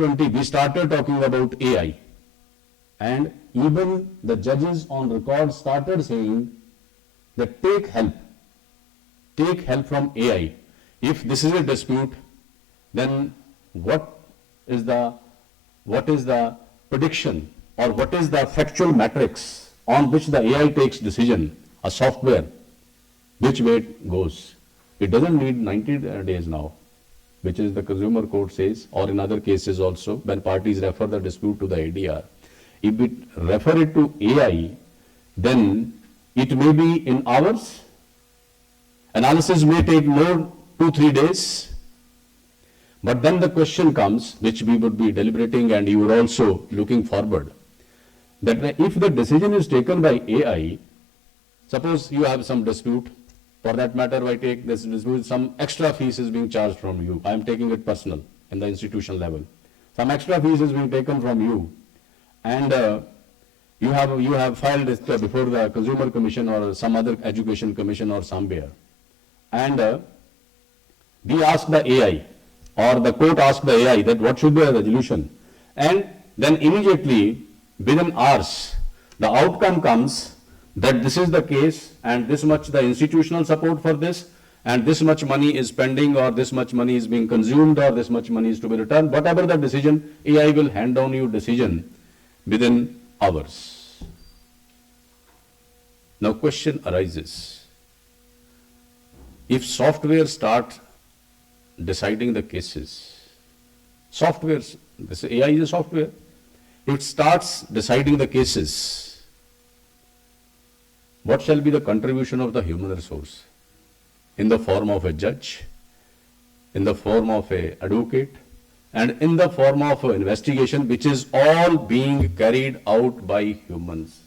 2020, we started talking about AI. And even the judges on record started saying that take help from AI. If this is a dispute, then what is the prediction or what is the factual matrix on which the AI takes decision, a software, which way it goes? It doesn't need 90 days now, which is the consumer court says, or in other cases also, when parties refer the dispute to the ADR. If we refer it to AI, then it may be in hours. Analysis may take more 2-3 days. But then the question comes, which we would be deliberating and you are also looking forward, that if the decision is taken by AI, suppose you have some dispute, for that matter, I take this dispute, some extra fees is being charged from you. I am taking it personal in the institutional level. Some extra fees is being taken from you. And you have filed it before the Consumer Commission or some other education commission or somewhere. And we ask the AI, or the court asks the AI that what should be the resolution. And then immediately, within hours, the outcome comes that this is the case and this much the institutional support for this and this much money is pending or this much money is being consumed or this much money is to be returned. Whatever the decision, AI will hand down you decision within hours. Now question arises, if software start deciding the cases, this AI is a software, it starts deciding the cases, what shall be the contribution of the human resource in the form of a judge, in the form of an advocate, and in the form of an investigation, which is all being carried out by humans?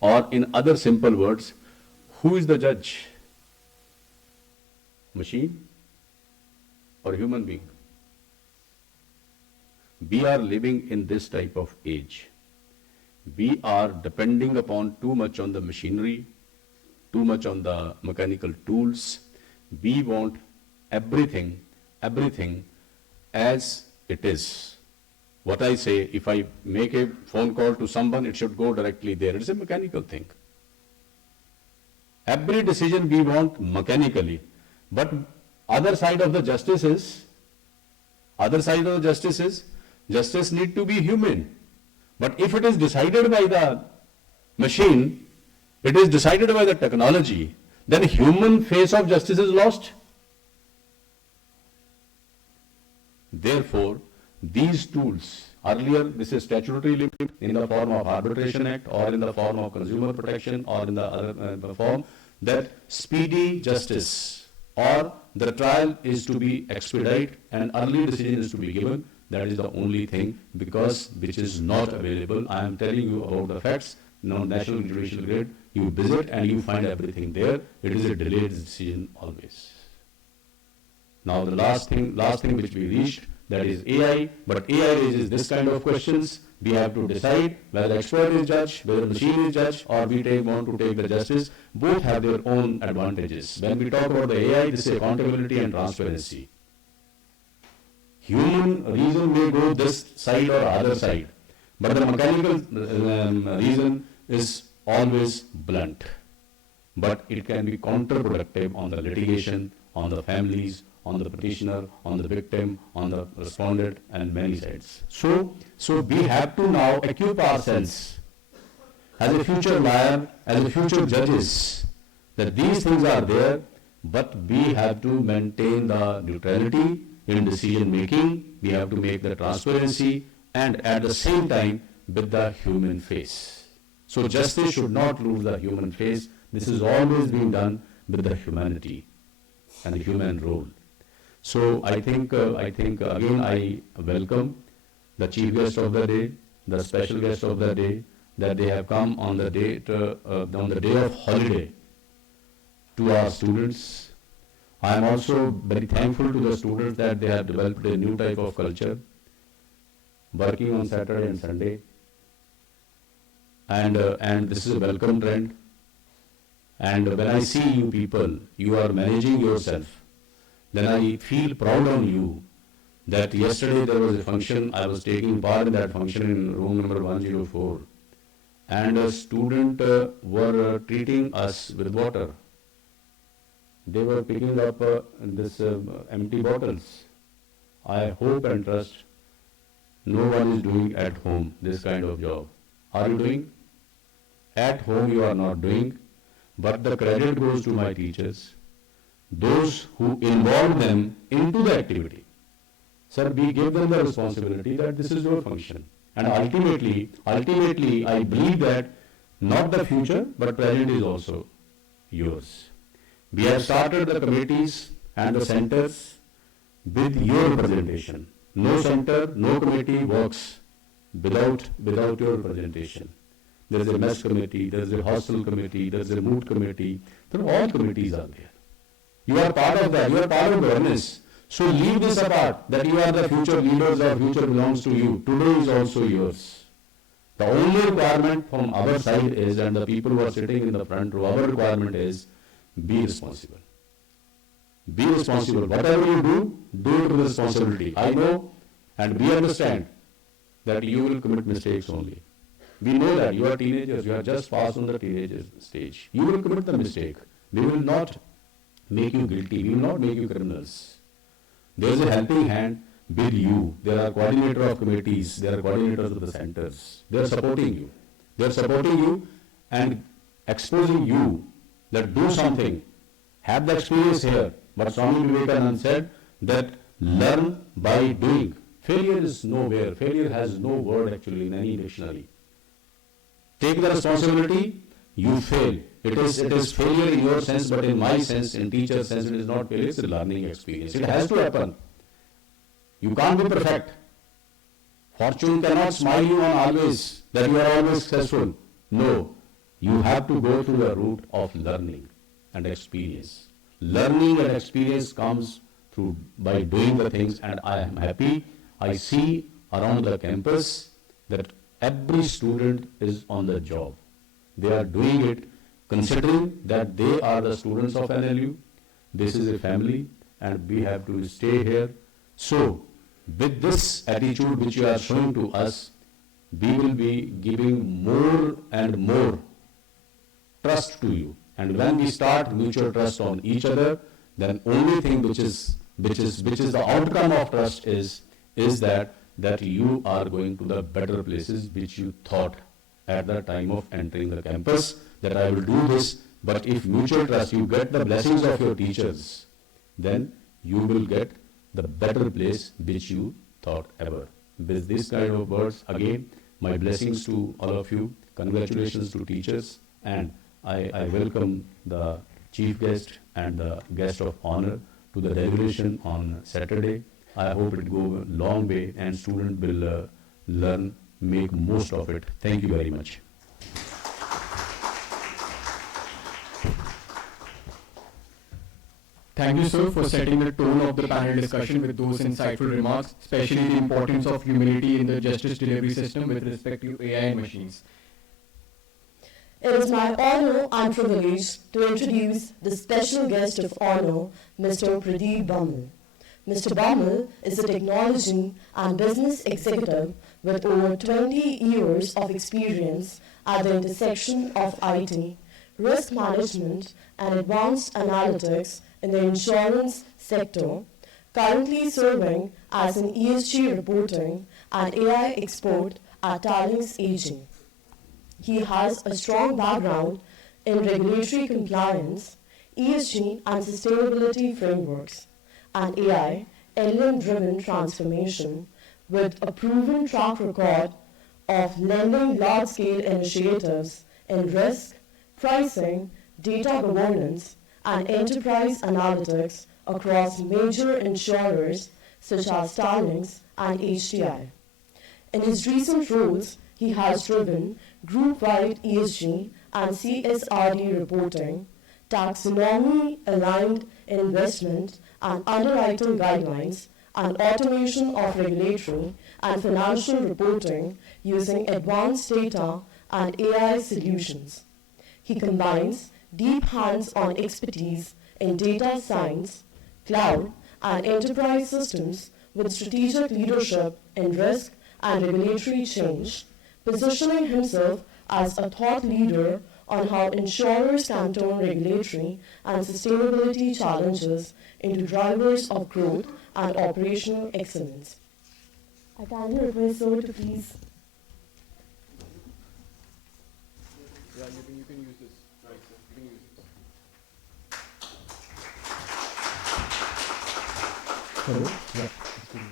Or in other simple words, who is the judge? Machine or human being? We are living in this type of age. We are depending upon too much on the machinery, too much on the mechanical tools. We want everything as it is. What I say, if I make a phone call to someone, it should go directly there. It's a mechanical thing. Every decision we want mechanically. But other side of the justice is, justice need to be human. But if it is decided by the machine, it is decided by the technology, then human face of justice is lost. Therefore, these tools, earlier this is statutory limit in the form of Arbitration Act or in the form of consumer protection or in the other form, that speedy justice or the trial is to be expedited and early decision is to be given. That is the only thing, because which is not available. I am telling you about the facts. National Judicial Grade, you visit and you find everything there. It is a delayed decision always. Now the last thing which we reached, that is AI, but AI raises this kind of questions. We have to decide whether expert is judge, whether machine is judge, or we want to take the justice. Both have their own advantages. When we talk about the AI, this is accountability and transparency. Human reason may go this side or other side, but the mechanical reason is always blunt. But it can be counterproductive on the litigation, on the families, on the petitioner, on the victim, on the respondent, and many sides. So we have to now equip ourselves as a future lawyer, as a future judges, that these things are there, but we have to maintain the neutrality in decision making. We have to make the transparency and at the same time with the human face. So justice should not lose the human face. This is always being done with the humanity and the human role. So I think again I welcome the chief guest of the day, the special guest of the day, that they have come on the day of holiday to our students. I am also very thankful to the students that they have developed a new type of culture, working on Saturday and Sunday, and this is a welcome trend. And when I see you people, you are managing yourself, then I feel proud on you that yesterday there was a function, I was taking part in that function in room number 104, and a student were treating us with water. They were picking up this empty bottles. I hope and trust no one is doing at home this kind of job. Are you doing? At home you are not doing, but the credit goes to my teachers, those who involved them into the activity. Sir, we give them the responsibility that this is your function. And ultimately, I believe that not the future, but present is also yours. We have started the committees and the centers with your representation. No center, no committee works without your representation. There is a mess committee, there is a hostel committee, there is a mood committee. All committees are there. You are part of that. You are part of governance. So leave this apart, that you are the future leaders or future belongs to you. Today is also yours. The only requirement from our side is, and the people who are sitting in the front row, our requirement is, be responsible. Be responsible. Whatever you do it with responsibility. I know and we understand that you will commit mistakes only. We know that you are teenagers, you are just passed on the teenage stage. You will commit the mistake. We will not make you guilty. We will not make you criminals. There is a helping hand with you. There are coordinators of committees. There are coordinators of the centers. They are supporting you. They are supporting you and exposing you that do something. Have the experience here. But Swami Vivekananda said that learn by doing. Failure is nowhere. Failure has no word actually in any dictionary. Take the responsibility, you fail. It is failure in your sense, but in my sense, in teacher's sense, it is not failure, it's a learning experience. It has to happen. You can't be perfect. Fortune cannot smile you on always, that you are always successful. No, you have to go through the route of learning and experience. Learning and experience comes through by doing the things, and I am happy. I see around the campus that every student is on the job. They are doing it considering that they are the students of NLU. This is a family and we have to stay here. So, with this attitude which you are showing to us, we will be giving more and more trust to you. And when we start mutual trust on each other, then only thing which is the outcome of trust is that you are going to the better places which you thought at the time of entering the campus, that I will do this, but if mutual trust, you get the blessings of your teachers, then you will get the better place which you thought ever. With this kind of words, again, my blessings to all of you, congratulations to teachers, and I welcome the chief guest and the guest of honor to the regulation on Saturday. I hope it go a long way and students will learn, make most of it. Thank you very much. Thank you, sir, for setting the tone of the panel discussion with those insightful remarks, especially the importance of humility in the justice delivery system with respect to AI and machines. It is my honor and privilege to introduce the special guest of honor, Mr. Pradeep Bamal. Mr. Bamal is a technology and business executive with over 20 years of experience at the intersection of IT, risk management, and advanced analytics in the insurance sector, currently serving as an ESG reporting and AI expert at Talanx AG. He has a strong background in regulatory compliance, ESG and sustainability frameworks, and AI, LLM-driven transformation, with a proven track record of lending large-scale initiatives in risk, pricing, data governance, and enterprise analytics across major insurers such as Talanx and HDI. In his recent roles, he has driven group-wide ESG and CSRD reporting, taxonomy-aligned investment and underwriting guidelines, and automation of regulatory and financial reporting using advanced data and AI solutions. He combines deep hands-on expertise in data science, cloud, and enterprise systems with strategic leadership in risk and regulatory change, positioning himself as a thought leader on how insurers can turn regulatory and sustainability challenges into drivers of growth and operational excellence. I kindly request sir to please. Yeah, you can use this. Right, sir. You can use this. Hello. Yeah. Excuse me.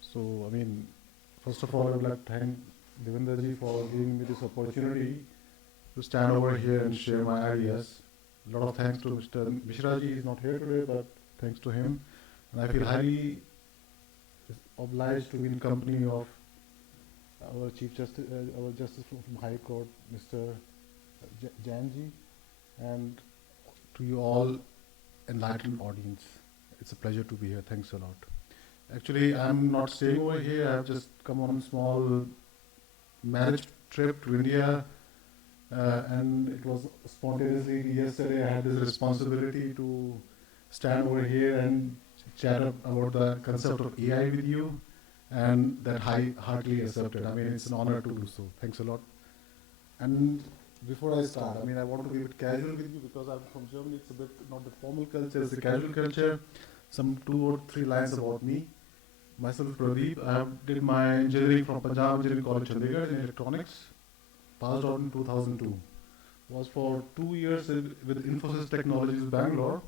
So, I mean, first of all, I would like to thank Devinder ji for giving me this opportunity to stand over here and share my ideas. A lot of thanks to Mr. Mishra ji. He's not here today, but thanks to him. And I feel highly obliged to be in company of our Chief Justice, our Justice from High Court, Mr. Jain ji, and to you all enlightened audience. It's a pleasure to be here. Thanks a lot. Actually, I'm not staying over here. I've just come on a small marriage trip to India, and it was spontaneously yesterday I had this responsibility to stand over here and chat about the concept of AI with you, and that I heartily accepted. I mean, it's an honor to do so. Thanks a lot. And before I start, I mean, I want to be a bit casual with you because I'm from Germany. It's a bit not the formal culture, it's the casual culture. Some 2 or 3 lines about me. Myself, Pradeep. I did my engineering from Punjab Engineering College, Chandigarh in electronics. Passed out in 2002. Was for 2 years with Infosys Technologies, Bangalore.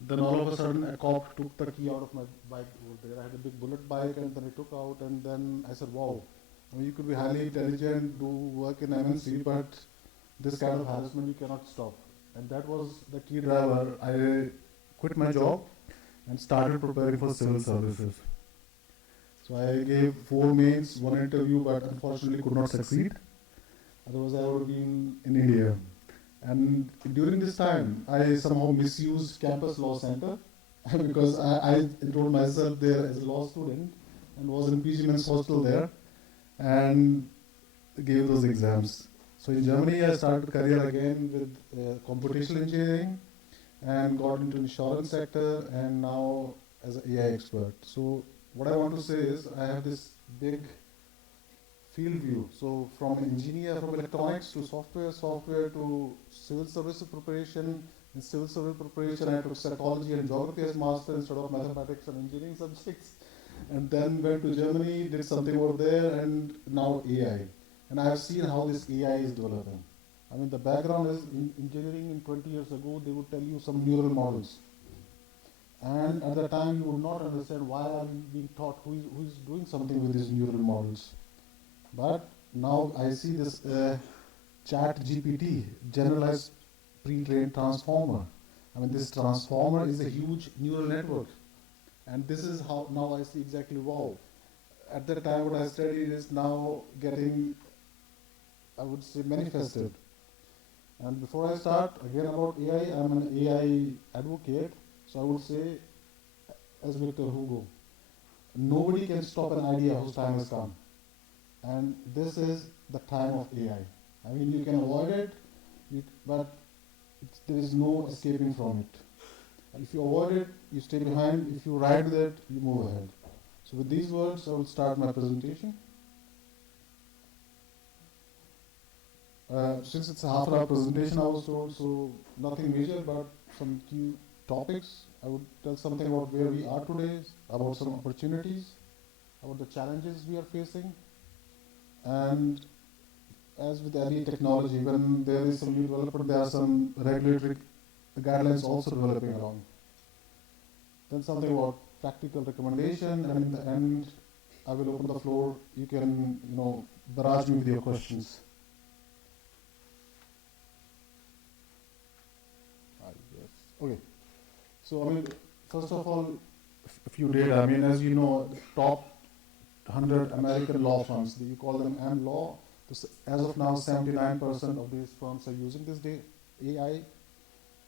Then all of a sudden, a cop took the key out of my bike over there. I had a big bullet bike, and then he took out, and then I said, wow, I mean, you could be highly intelligent, do work in MNC, but this kind of harassment you cannot stop. And that was the key driver. I quit my job and started preparing for civil services. So I gave 4 mains, 1 interview, but unfortunately could not succeed. Otherwise, I would have been in India. And during this time, I somehow misused Campus Law Center because I enrolled myself there as a law student and was in PG Men's Hostel there and gave those exams. So in Germany, I started career again with computational engineering and got into insurance sector and now as an AI expert. So what I want to say is I have this big field view. So from engineer, from electronics to software to civil service preparation. In civil service preparation, I took psychology and geography as master instead of mathematics and engineering subjects. And then went to Germany, did something over there, and now AI. And I have seen how this AI is developing. I mean, the background is in engineering in 20 years ago, they would tell you some neural models. And at the time, you would not understand why are we being taught who is doing something with these neural models. But now I see this chat GPT, generalized pre-trained transformer. I mean, this transformer is a huge neural network. And this is how now I see exactly, wow. At that time, what I studied is now getting, I would say, manifested. And before I start, again about AI, I'm an AI advocate. So I would say, as Victor Hugo, nobody can stop an idea whose time has come. And this is the time of AI. I mean, you can avoid it, but there is no escaping from it. And if you avoid it, you stay behind. If you ride with it, you move ahead. So with these words, I will start my presentation. Since it's a half-hour presentation, I was told, so nothing major, but some key topics. I would tell something about where we are today, about some opportunities, about the challenges we are facing. And as with any technology, when there is some new development, there are some regulatory guidelines also developing along. Then something about practical recommendation, and in the end, I will open the floor. You can, barrage me with your questions. Okay. So, I mean, first of all, a few data. I mean, as you know, the top 100 American law firms, you call them M Law. As of now, 79% of these firms are using this AI,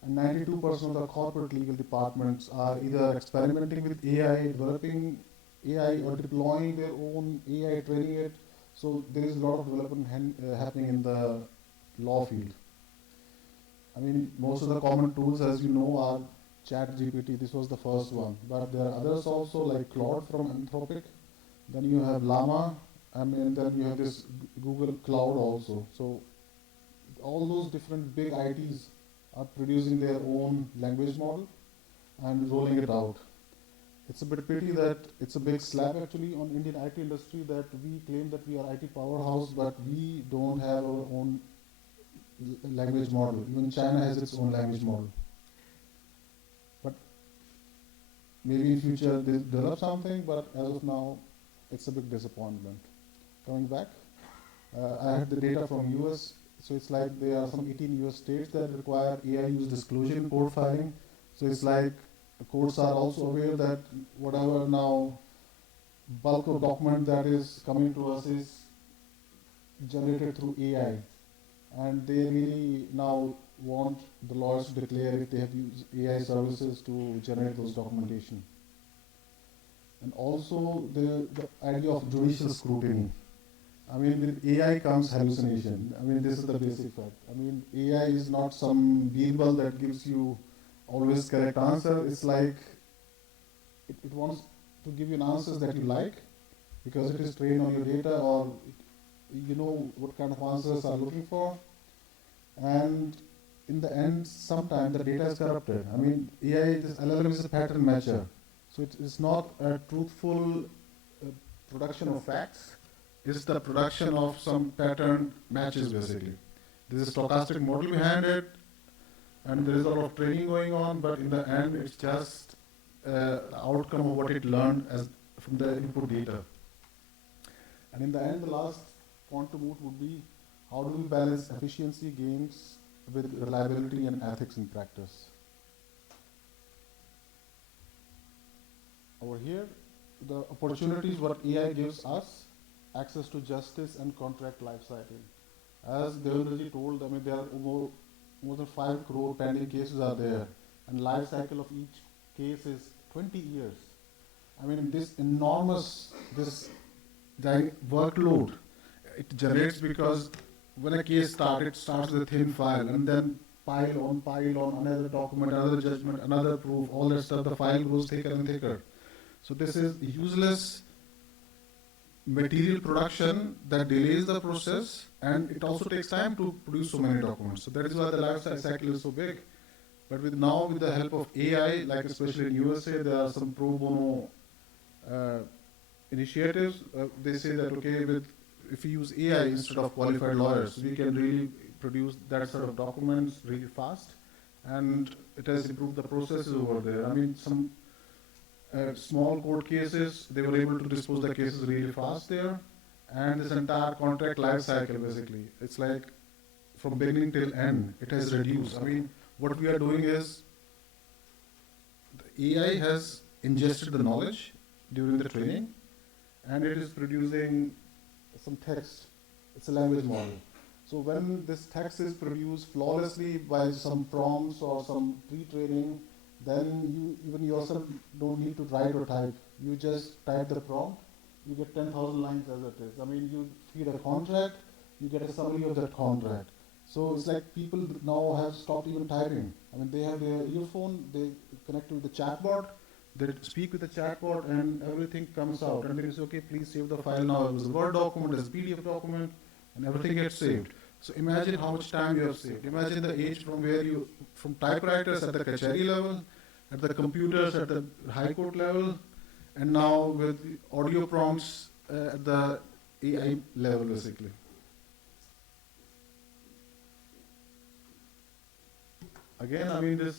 and 92% of the corporate legal departments are either experimenting with AI, developing AI, or deploying their own AI, training it. So there is a lot of development happening in the law field. I mean, most of the common tools, as you know, are Chat GPT, this was the first one, but there are others also like Claude from Anthropic. Then you have Llama, then you have this Google Cloud also. So all those different big ITs are producing their own language model and rolling it out. It's a bit pity that it's a big slap actually on Indian IT industry that we claim that we are IT powerhouse, but we don't have our own language model. Even China has its own language model. But maybe in future they develop something, but as of now, it's a big disappointment. Coming back, I had the data from US, so it's like there are some 18 US states that require AI use disclosure in code filing. So it's like the courts are also aware that whatever now bulk of document that is coming to us is generated through AI. And they really now want the lawyers to declare if they have used AI services to generate those documentation. And also the idea of judicial scrutiny. I mean, with AI comes hallucination. I mean, this is the basic fact. I mean, AI is not some Birbal that gives you always correct answer. It's like it wants to give you an answers that you like because it is trained on your data, or you know what kind of answers are looking for. And in the end, sometimes the data is corrupted. I mean, AI, this LLM is a pattern matcher. So it's not a truthful production of facts. It's the production of some pattern matches basically. There's a stochastic model behind it, and there is a lot of training going on, but in the end, it's just the outcome of what it learned as from the input data. And in the end, the last point to move would be, how do we balance efficiency gains with reliability and ethics in practice? Over here, the opportunities what AI gives us, access to justice and contract lifecycle. As Devinder told, I mean, there are more than 5 crore pending cases are there, and life cycle of each case is 20 years. I mean, this enormous, this workload it generates, because when a case starts, it starts with a thin file, and then pile on, another document, another judgment, another proof, all that stuff, the file grows thicker and thicker. So this is useless material production that delays the process, and it also takes time to produce so many documents. So that is why the life cycle is so big. But with the help of AI, like especially in USA, there are some pro bono initiatives. They say that, okay, if we use AI instead of qualified lawyers, we can really produce that sort of documents really fast, and it has improved the processes over there. I mean, some small court cases, they were able to dispose the cases really fast there, and this entire contract life cycle basically, it's like from beginning till end, it has reduced. I mean, what we are doing is, the AI has ingested the knowledge during the training, and it is producing some text. It's a language model. So when this text is produced flawlessly by some prompts or some pre-training, then you even yourself don't need to write or type. You just type the prompt, you get 10,000 lines as it is. I mean, you feed a contract, you get a summary of that contract. So it's like people now have stopped even typing. I mean, they have their earphone, they connect with the chatbot, they speak with the chatbot, and everything comes out. And they say, okay, please save the file now. It was a Word document, it's a PDF document, and everything gets saved. So imagine how much time you have saved. Imagine the age from typewriters at the Kachari level, at the computers at the High Court level, and now with audio prompts at the AI level basically. Again, I mean,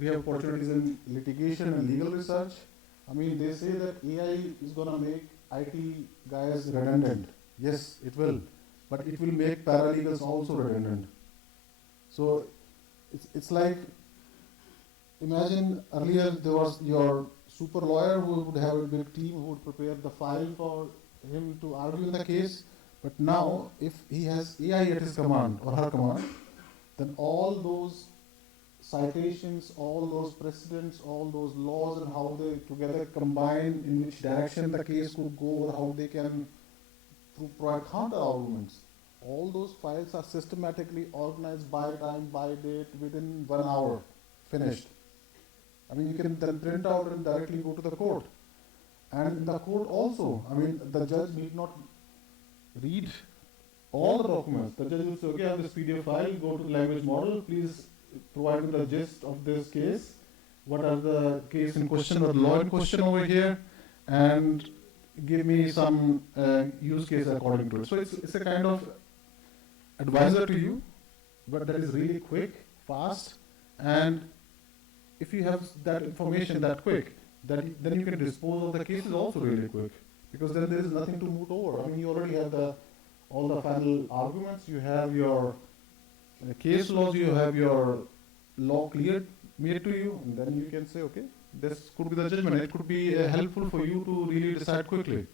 we have opportunities in litigation and legal research. I mean, they say that AI is going to make IT guys redundant. Yes, it will. But it will make paralegals also redundant. So it's like, imagine earlier there was your super lawyer who would have a big team who would prepare the file for him to argue in the case. But now, if he has AI at his command or her command, then all those citations, all those precedents, all those laws, and how they together combine, in which direction the case could go, or how they can provide counter arguments. All those files are systematically organized by time, by date, within 1 hour, finished. I mean, you can then print out and directly go to the court. And in the court also, I mean, the judge need not read all the documents. The judge will say, okay, I have this PDF file, go to the language model, please provide me the gist of this case. What are the case in question or the law in question over here? And give me some use case according to it. So it's a kind of advisor to you, but that is really quick, fast, and if you have that information that quick, then you can dispose of the cases also really quick, because then there is nothing to moot over. I mean, you already have all the final arguments, you have your case laws, you have your law made to you, and then you can say, okay, this could be the judgment. It could be helpful for you to really decide quickly.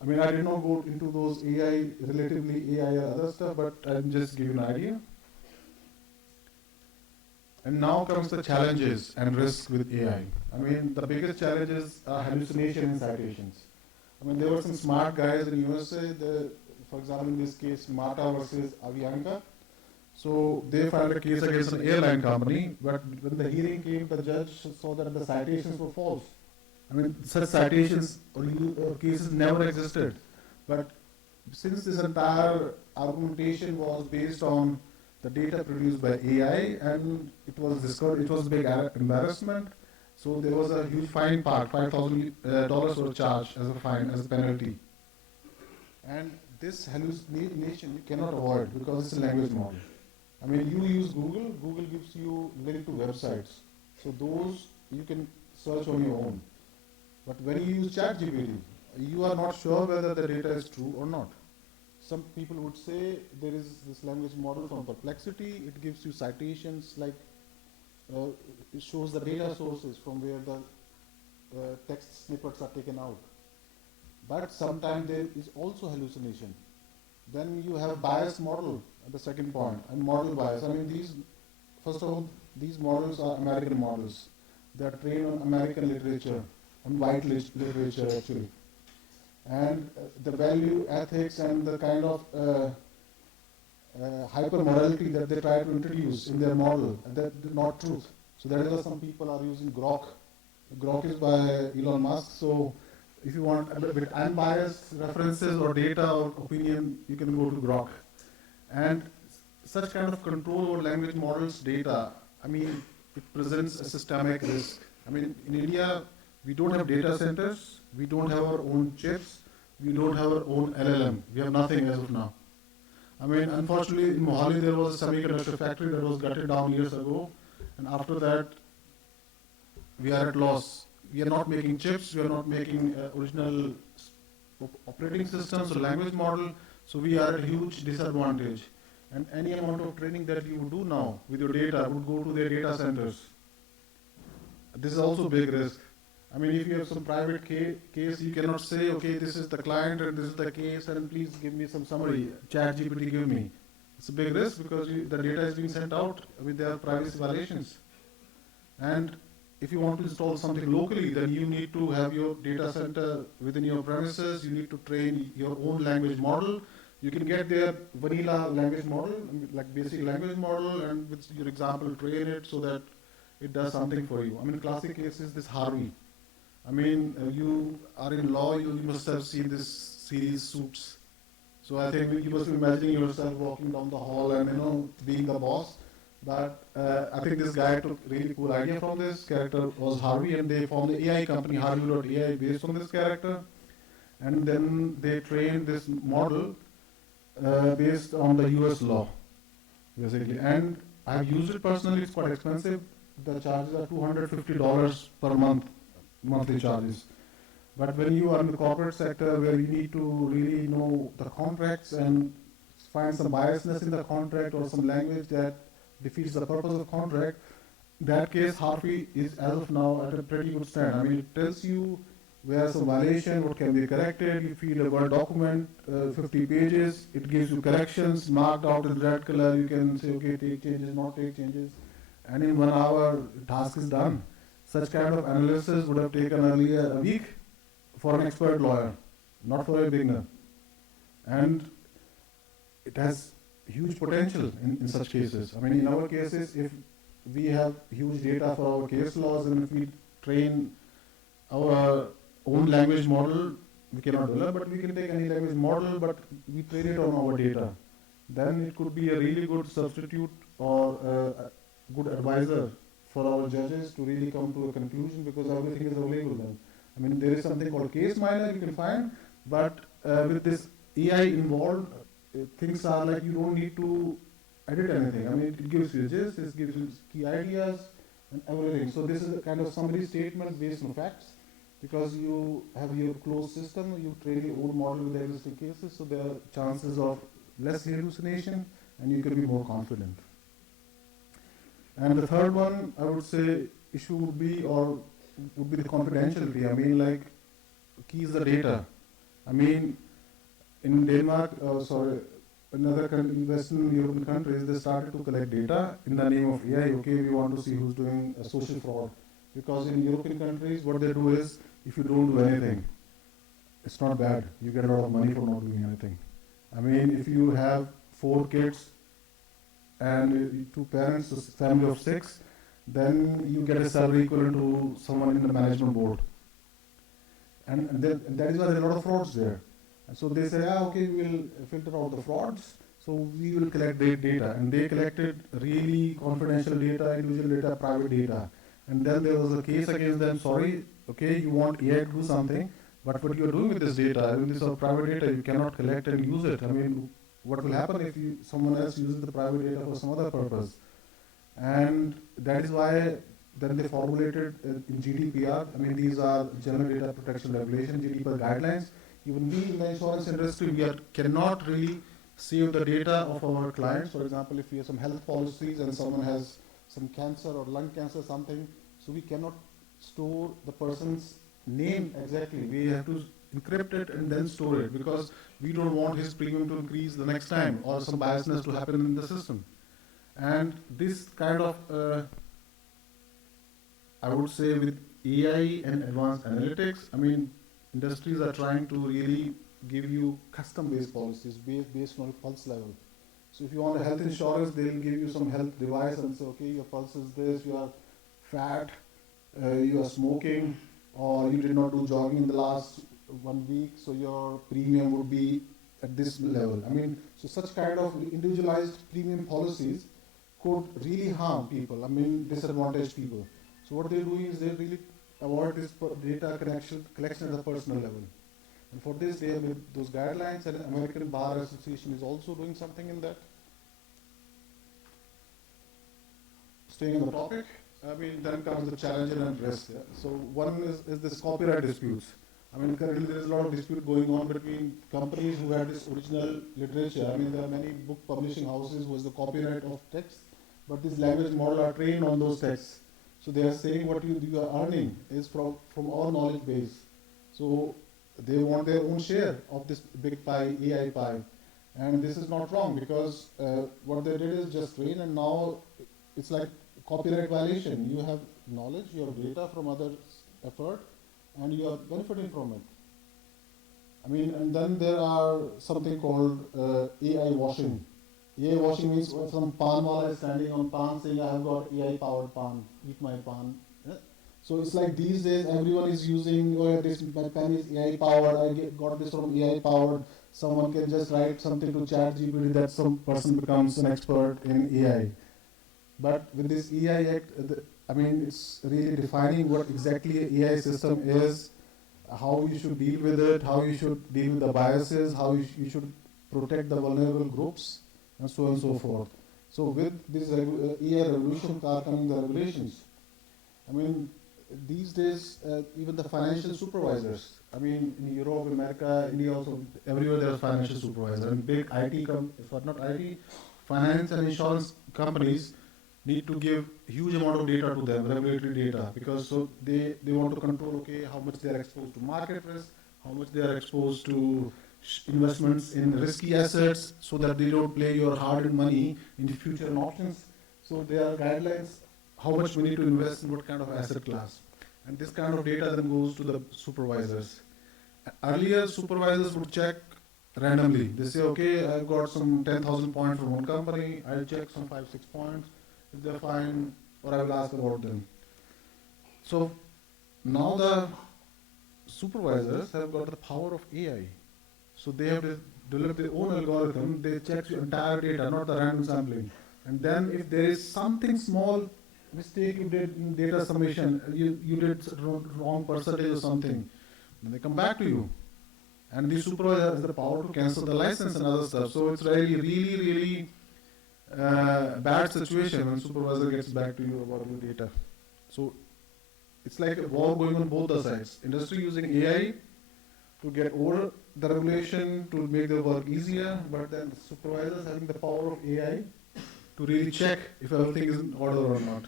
I mean, I did not go into those relatively AI or other stuff, but I'm just giving an idea. And now comes the challenges and risks with AI. I mean, the biggest challenges are hallucination in citations. I mean, there were some smart guys in USA, for example, in this case, Mehta versus Avianca. So they filed a case against an airline company, but when the hearing came, the judge saw that the citations were false. I mean, such citations or cases never existed. But since this entire argumentation was based on the data produced by AI, and it was discovered, it was a big embarrassment. So there was a huge fine part, $5,000 was charged as a fine, as a penalty. And this hallucination you cannot avoid because it's a language model. I mean, you use Google, Google gives you link to websites. So those you can search on your own. But when you use ChatGPT, you are not sure whether the data is true or not. Some people would say there is this language model from Perplexity, it gives you citations like, it shows the data sources from where the text snippets are taken out. But sometimes there is also hallucination. Then you have bias model at the second point, and model bias. I mean, first of all, these models are American models. They are trained on American literature, on white literature actually. And the value, ethics, and the kind of hyper-morality that they try to introduce in their model, that is not truth. So that is why some people are using Grok. Grok is by Elon Musk, so if you want a bit unbiased references or data or opinion, you can go to Grok. And such kind of control over language models data, I mean, it presents a systemic risk. I mean, in India, we don't have data centers, we don't have our own chips, we don't have our own LLM. We have nothing as of now. I mean, unfortunately, in Mohali, there was a semiconductor factory that was gutted down years ago, and after that, we are at loss. We are not making chips, we are not making original operating systems or language model, so we are at a huge disadvantage. And any amount of training that you would do now with your data would go to their data centers. This is also a big risk. I mean, if you have some private case, you cannot say, okay, this is the client and this is the case, and please give me some summary, ChatGPT give me. It's a big risk because the data is being sent out with their privacy violations. And if you want to install something locally, then you need to have your data center within your premises, you need to train your own language model. You can get their vanilla language model, like basic language model, and with your example, train it so that it does something for you. I mean, classic case is this Harvey. I mean, you are in law, you must have seen this series Suits. So I think you must be imagining yourself walking down the hall and, being the boss. But I think this guy took a really cool idea from this character was Harvey, and they formed the AI company, Harvey.ai, based on this character. And then they trained this model based on the US law, basically. And I've used it personally, it's quite expensive. The charges are $250 per month, monthly charges. But when you are in the corporate sector where you need to really know the contracts and find some biasness in the contract or some language that defeats the purpose of the contract, that case Harvey is as of now at a pretty good stand. I mean, it tells you where some violation, what can be corrected. You fill a Word document, 50 pages, it gives you corrections marked out in red color. You can say, okay, take changes, not take changes. And in 1 hour, task is done. Such kind of analysis would have taken earlier a week for an expert lawyer, not for a beginner. And it has huge potential in such cases. I mean, in our cases, if we have huge data for our case laws, and if we train our own language model, we cannot develop, but we can take any language model, but we train it on our data. Then it could be a really good substitute or a good advisor for our judges to really come to a conclusion, because everything is available then. I mean, there is something called case miner you can find, but with this AI involved, things are like you don't need to edit anything. I mean, it gives you gist, it gives you key ideas and everything. So this is a kind of summary statement based on facts, because you have your closed system, you train your own model with existing cases, so there are chances of less hallucination and you can be more confident. And the third one, I would say, issue would be the confidentiality. I mean, like, key is the data. I mean, in Denmark, in other Western European countries, they started to collect data in the name of AI. Okay, we want to see who's doing a social fraud. Because in European countries, what they do is, if you don't do anything, it's not bad. You get a lot of money for not doing anything. I mean, if you have 4 kids and 2 parents, a family of 6, then you get a salary equivalent to someone in the management board. And that is why there are a lot of frauds there. And so they say, okay, we will filter out the frauds, so we will collect their data. And they collected really confidential data, individual data, private data. And then there was a case against them, sorry, okay, you want AI to do something, but what you are doing with this data, I mean, this is private data, you cannot collect and use it. I mean, what will happen if someone else uses the private data for some other purpose? And that is why then they formulated in GDPR, I mean, these are General Data Protection Regulation, GDPR guidelines. Even we in the insurance industry, cannot really save the data of our clients. For example, if we have some health policies and someone has some cancer or lung cancer, something, so we cannot store the person's name exactly. We have to encrypt it and then store it, because we don't want his premium to increase the next time or some biasness to happen in the system. And this kind of, I would say, with AI and advanced analytics, I mean, industries are trying to really give you custom-based policies based on pulse level. So if you want a health insurance, they'll give you some health device and say, okay, your pulse is this, you are fat, you are smoking, or you did not do jogging in the last 1 week, so your premium would be at this level. I mean, so such kind of individualized premium policies could really harm people, I mean, disadvantage people. So what they're doing is they really avoid this data collection at the personal level. And for this, they have those guidelines, and the American Bar Association is also doing something in that. Staying on the topic, I mean, then comes the challenge and risk. Yeah? So one is this copyright disputes. I mean, currently there is a lot of dispute going on between companies who had this original literature. I mean, there are many book publishing houses who has the copyright of text, but these language models are trained on those texts. So they are saying what you are earning is from our knowledge base. So they want their own share of this big pie, AI pie. And this is not wrong, because what they did is just train, and now it's like copyright violation. You have knowledge, you have data from others' effort, and you are benefiting from it. I mean, and then there are something called AI washing. AI washing means when some pan wala is standing on pan saying, I have got AI powered pan, eat my pan. Yeah? So it's like these days everyone is using, oh, this my pen is AI powered, I got this from AI powered. Someone can just write something to ChatGPT that some person becomes an expert in AI. But with this AI Act, I mean, it's really defining what exactly an AI system is, how you should deal with it, how you should deal with the biases, how you should protect the vulnerable groups, and so on and so forth. So with this AI revolution are coming the regulations. I mean, these days, even the financial supervisors, I mean, in Europe, America, India also, everywhere there are financial supervisors. And big IT, finance and insurance companies need to give huge amount of data to them, regulatory data, because so they want to control, okay, how much they are exposed to market risk, how much they are exposed to investments in risky assets, so that they don't play your hard-earned money in future options. So there are guidelines, how much we need to invest in what kind of asset class. And this kind of data then goes to the supervisors. Earlier, supervisors would check randomly. They say, okay, I've got some 10,000 points from one company, I'll check some 5-6 points. If they're fine, or I will ask about them. So now the supervisors have got the power of AI. So they have to develop their own algorithm. They check your entire data, not the random sampling. And then if there is something small mistake you did in data summation, you did wrong percentage or something, then they come back to you. And the supervisor has the power to cancel the license and other stuff. So it's really bad situation when supervisor gets back to you about your data. So it's like a war going on both the sides. Industry using AI to get over the regulation to make their work easier, but then supervisors having the power of AI to really check if everything is in order or not.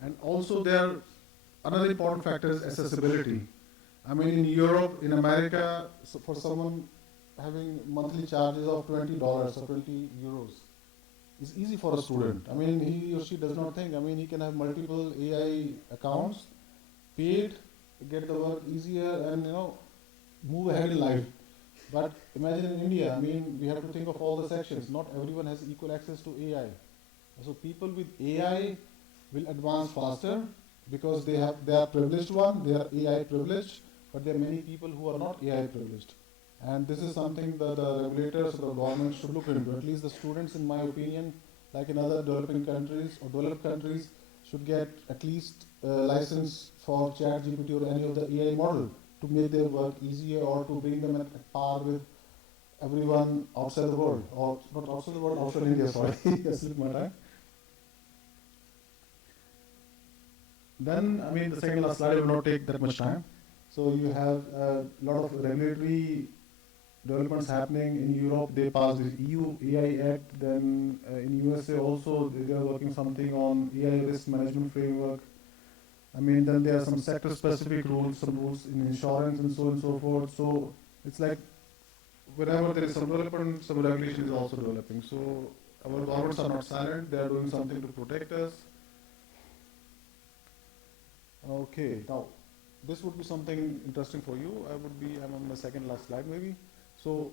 And also there, another important factor is accessibility. I mean, in Europe, in America, so for someone having monthly charges of $20 or 20 euros, it's easy for a student. I mean, he or she does not think. I mean, he can have multiple AI accounts, paid, get the work easier, and move ahead in life. But imagine in India, I mean, we have to think of all the sections. Not everyone has equal access to AI. So people with AI will advance faster because they are privileged one, they are AI privileged, but there are many people who are not AI privileged. And this is something that the regulators or the government should look into. At least the students, in my opinion, like in other developing countries or developed countries, should get at least a license for ChatGPT or any of the AI model to make their work easier or to bring them at par with everyone outside the world, or not outside the world, outside India, sorry. Then, I mean, the second last slide will not take that much time. So you have a lot of regulatory developments happening in Europe. They passed the EU AI Act. Then in USA also they are working something on AI risk management framework. I mean, then there are some sector-specific rules, some rules in insurance and so on and so forth. So it's like whenever there is some development, some regulation is also developing. So our governments are not silent. They are doing something to protect us. Okay, now this would be something interesting for you. I'm on my second last slide maybe. So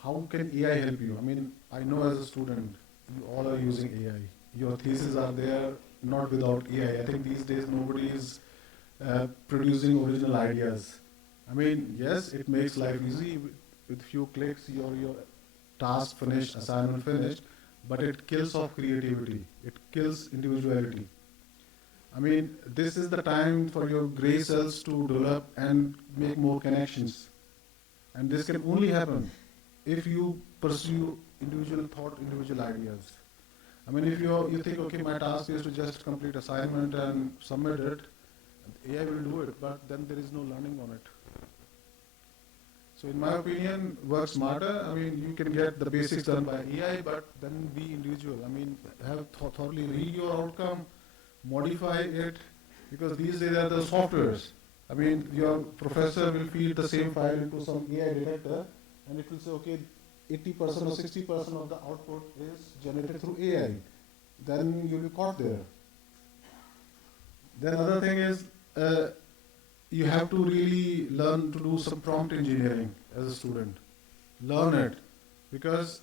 how can AI help you? I mean, I know as a student, you all are using AI. Your theses are there, not without AI. I think these days nobody is producing original ideas. I mean, yes, it makes life easy. With few clicks, your task finished, assignment finished, but it kills off creativity. It kills individuality. I mean, this is the time for your gray cells to develop and make more connections. And this can only happen if you pursue individual thought, individual ideas. I mean, if you think, okay, my task is to just complete assignment and submit it, AI will do it, but then there is no learning on it. So in my opinion, work smarter. I mean, you can get the basics done by AI, but then be individual. I mean, have thoroughly read your outcome, modify it, because these days are the softwares. I mean, your professor will feed the same file into some AI detector, and it will say, okay, 80% or 60% of the output is generated through AI. Then you'll be caught there. Then another thing is, you have to really learn to do some prompt engineering as a student. Learn it, because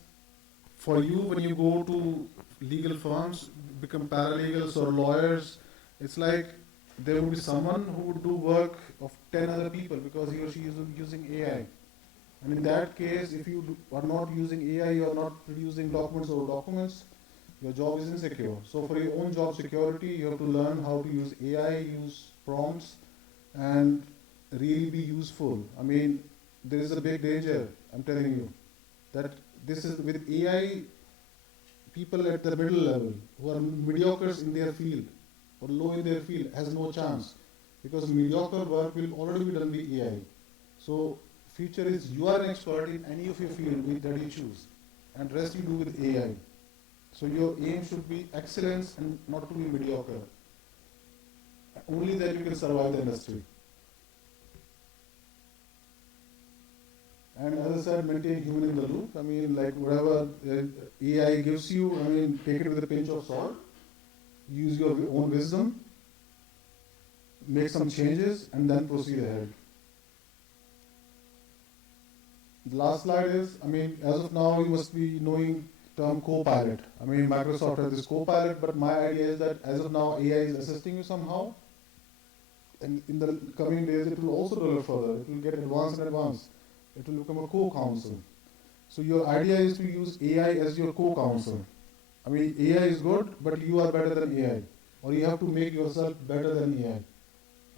for you, when you go to legal firms, become paralegals or lawyers, it's like there would be someone who would do work of 10 other people because he or she is using AI. And in that case, if you are not using AI, you are not producing documents or documents, your job is insecure. So for your own job security, you have to learn how to use AI, use prompts, and really be useful. I mean, there is a big danger, I'm telling you, that this is with AI, people at the middle level who are mediocres in their field or low in their field has no chance, because mediocre work will already be done by AI. So future is you are an expert in any of your field that you choose, and rest you do with AI. So your aim should be excellence and not to be mediocre. Only then you can survive the industry. And as I said, maintain human in the loop. I mean, like whatever AI gives you, I mean, take it with a pinch of salt. Use your own wisdom, make some changes, and then proceed ahead. The last slide is, I mean, as of now, you must be knowing term co-pilot. I mean, Microsoft has this co-pilot, but my idea is that as of now, AI is assisting you somehow. And in the coming days, it will also develop further. It will get advanced and advanced. It will become a co-counsel. So your idea is to use AI as your co-counsel. I mean, AI is good, but you are better than AI. Or you have to make yourself better than AI.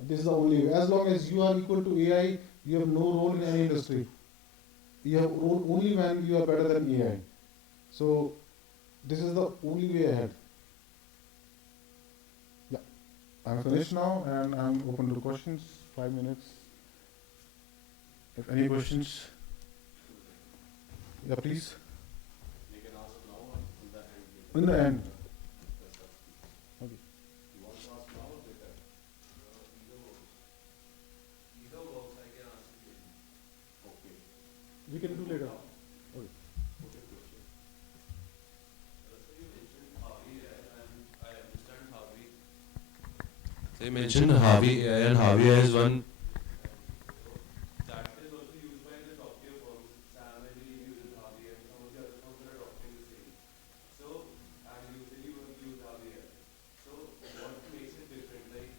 This is the only way. As long as you are equal to AI, you have no role in any industry. You have role only when you are better than AI. So this is the only way ahead. Yeah, I'm finished now and I'm open to questions. 5 minutes. If any questions, yeah, please. You can ask now or in the end. In the end. Okay. You want to ask now or later? Either works, I can ask you. Okay. We can do later. Okay. Okay, question. So you mentioned Harvey AI and I understand Harvey. So you mentioned Harvey AI and Harvey AI is one. That is also used by the top tier firms. Sam and Lee uses Harvey and some of the other firms that are adopting the same. So, and usually you will use Harvey AI. So, what makes it different? Like,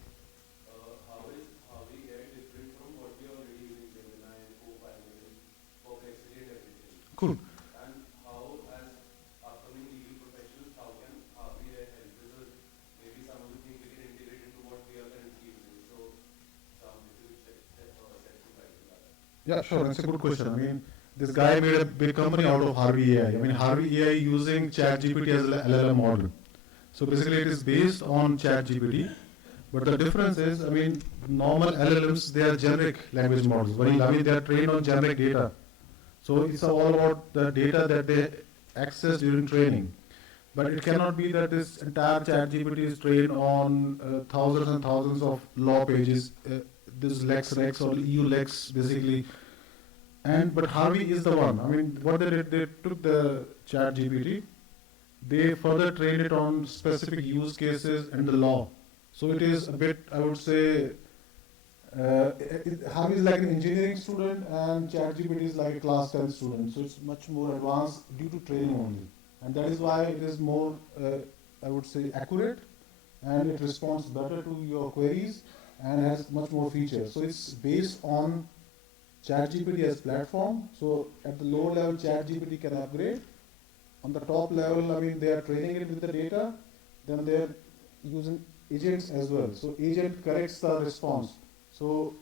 how is Harvey AI different from what we are already using, Gemini and Copilot and Perplexity and everything? Cool. And how, as upcoming legal professionals, how can Harvey AI help us? Or maybe some of the things we can integrate into what we are currently using. So, some little set some light on that. Yeah, sure. That's a good question. I mean, this guy made a big company out of Harvey AI. I mean, Harvey AI using ChatGPT as an LLM model. So basically, it is based on ChatGPT. But the difference is, I mean, normal LLMs, they are generic language models. I mean, they are trained on generic data. So it's all about the data that they access during training. But it cannot be that this entire ChatGPT is trained on thousands and thousands of law pages. This Lex Rex or EU Lex, basically. But Harvey is the one. I mean, what they did, they took the ChatGPT, they further trained it on specific use cases and the law. So it is a bit, I would say, Harvey is like an engineering student and ChatGPT is like a class 10 student. So it's much more advanced due to training only. And that is why it is more, I would say, accurate and it responds better to your queries and has much more features. So it's based on ChatGPT as platform. So at the lower level, ChatGPT can upgrade. On the top level, I mean, they are training it with the data. Then they are using agents as well. So agent corrects the response. So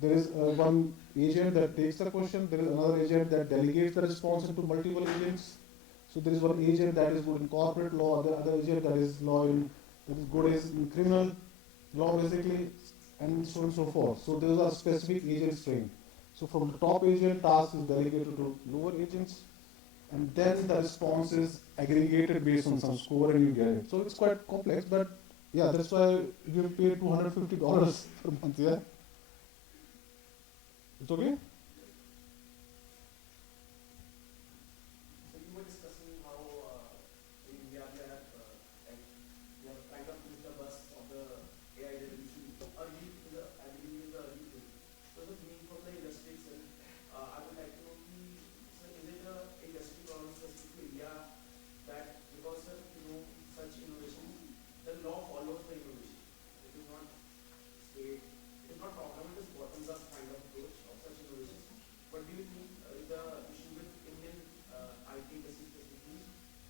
there is one agent that takes the question. There is another agent that delegates the response into multiple agents. So there is one agent that is good in corporate law, the other agent that is good in criminal law basically, and so on and so forth. So those are specific agents trained. So from the top agent, task is delegated to lower agents, and then the response is aggregated based on some score and you get it. So it's quite complex, but yeah, that's why you pay $250 per month, yeah? It's okay? So you were discussing how in India we have kind of missed the bus of the AI revolution early in the, I believe in the early phase. So the being from the industry itself, I would like to know, so is it a industry problem specific to India that because of such innovation, the law follows the innovation. It is not state, it is not talked about this bottoms up kind of approach of such innovations. What do you think the issue with Indian IT industry specifically,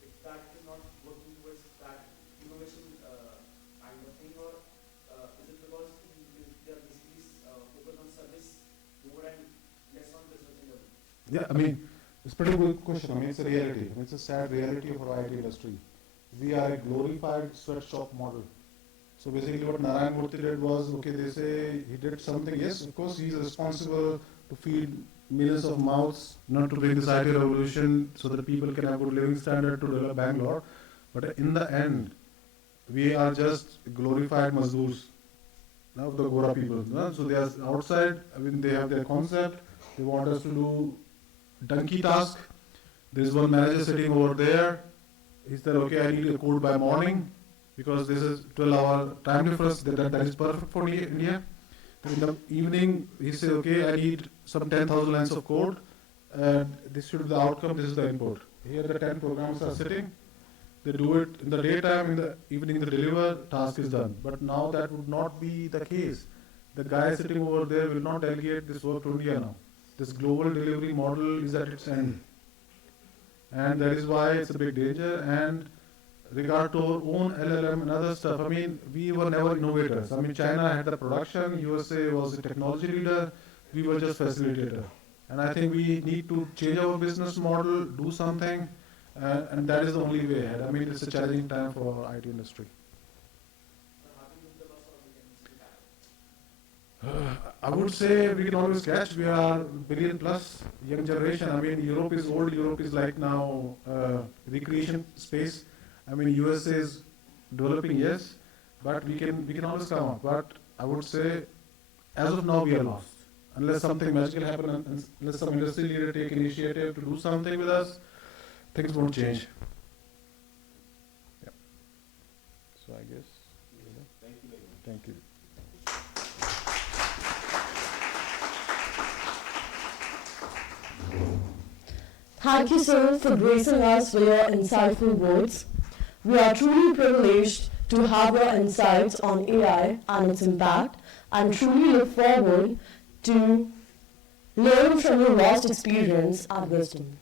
if that is not working towards that innovation kind of thing, or is it because they are basically focused on service more and less on research and development? Yeah, I mean, it's a pretty good question. I mean, it's a reality. I mean, it's a sad reality of our IT industry. We are a glorified sweatshop model. So basically what Narayan Murthy did was, okay, they say he did something. Yes, of course, he's responsible to feed millions of mouths, not to bring this IT revolution so that people can have a good living standard to develop Bangalore. But in the end, we are just glorified Mazdoors of the Gora people. No? So they are outside, I mean, they have their concept. They want us to do donkey task. There is one manager sitting over there. He said, okay, I need a code by morning because this is 12-hour time difference. That is perfect for India. In the evening, he said, okay, I need some 10,000 lines of code. This should be the outcome. This is the input. here the 10 programmers are sitting, they do it in the daytime, in the evening the deliver task is done. But now that would not be the case. The guy sitting over there will not delegate this work to India now. This global delivery model is at its end. And that is why it's a big danger. And regard to our own LLM and other stuff, I mean, we were never innovators. I mean, China had the production, USA was the technology leader, we were just facilitator. And I think we need to change our business model, do something, and that is the only way ahead. I mean, it's a challenging time for IT industry. I would say we can always catch. We are billion plus young generation. I mean, Europe is old. Europe is like now recreation space. I mean, USA is developing, yes, but we can always come up. But I would say, as of now, we are lost. Unless something magical happens, and unless some industry leader take initiative to do something with us, things won't change. Yeah. So I guess. Thank you very much. Thank you. Thank you, sir, for gracing us with your insightful words. We are truly privileged to have your insights on AI and its impact, and truly look forward to learn from your vast experience and wisdom.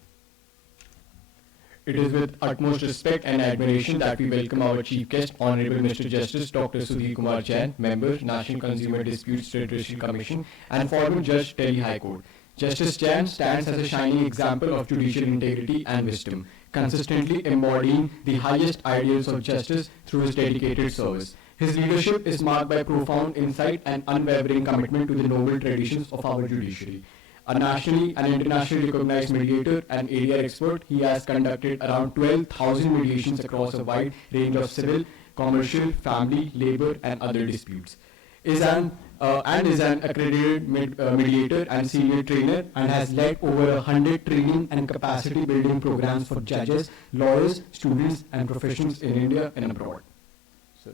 It is with utmost respect and admiration that we welcome our Chief Guest, Honorable Mr. Justice Dr. Sudhir Kumar Jain, Member, National Consumer Disputes Redressal Commission, and former Judge, Delhi High Court. Justice Jain stands as a shining example of judicial integrity and wisdom, consistently embodying the highest ideals of justice through his dedicated service. His leadership is marked by profound insight and unwavering commitment to the noble traditions of our judiciary. A nationally and internationally recognized mediator and area expert, he has conducted around 12,000 mediations across a wide range of civil, commercial, family, labor, and other disputes. Is an accredited mediator and senior trainer, and has led over 100 training and capacity building programs for judges, lawyers, students, and professionals in India and abroad. So.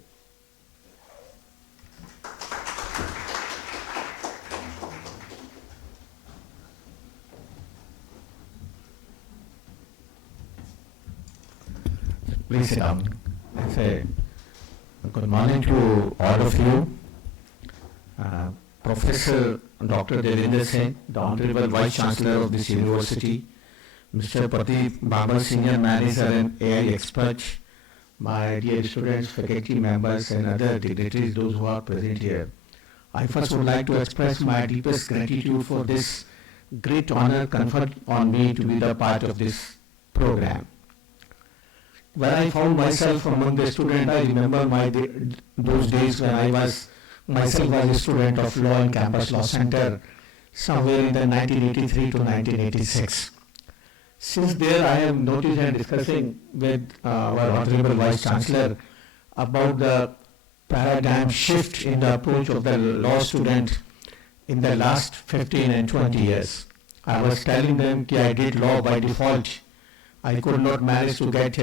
Please sit down. I say good morning to all of you. Professor Dr. Devinder Singh, the Honorable Vice-Chancellor of this university, Mr. Pradeep, Bamal, Senior Manager and AI Expert, my dear students, faculty members and other dignitaries, those who are present here. I first would like to express my deepest gratitude for this great honor conferred on me to be the part of this program. When I found myself among the students, I remember those days when I was myself was a student of law in Campus Law Center somewhere in the 1983 to 1986. Since there I have noticed and discussing with our Honorable Vice-Chancellor about the paradigm shift in the approach of the law student in the last 15 and 20 years. I was telling them that I did law by default. I could not manage to get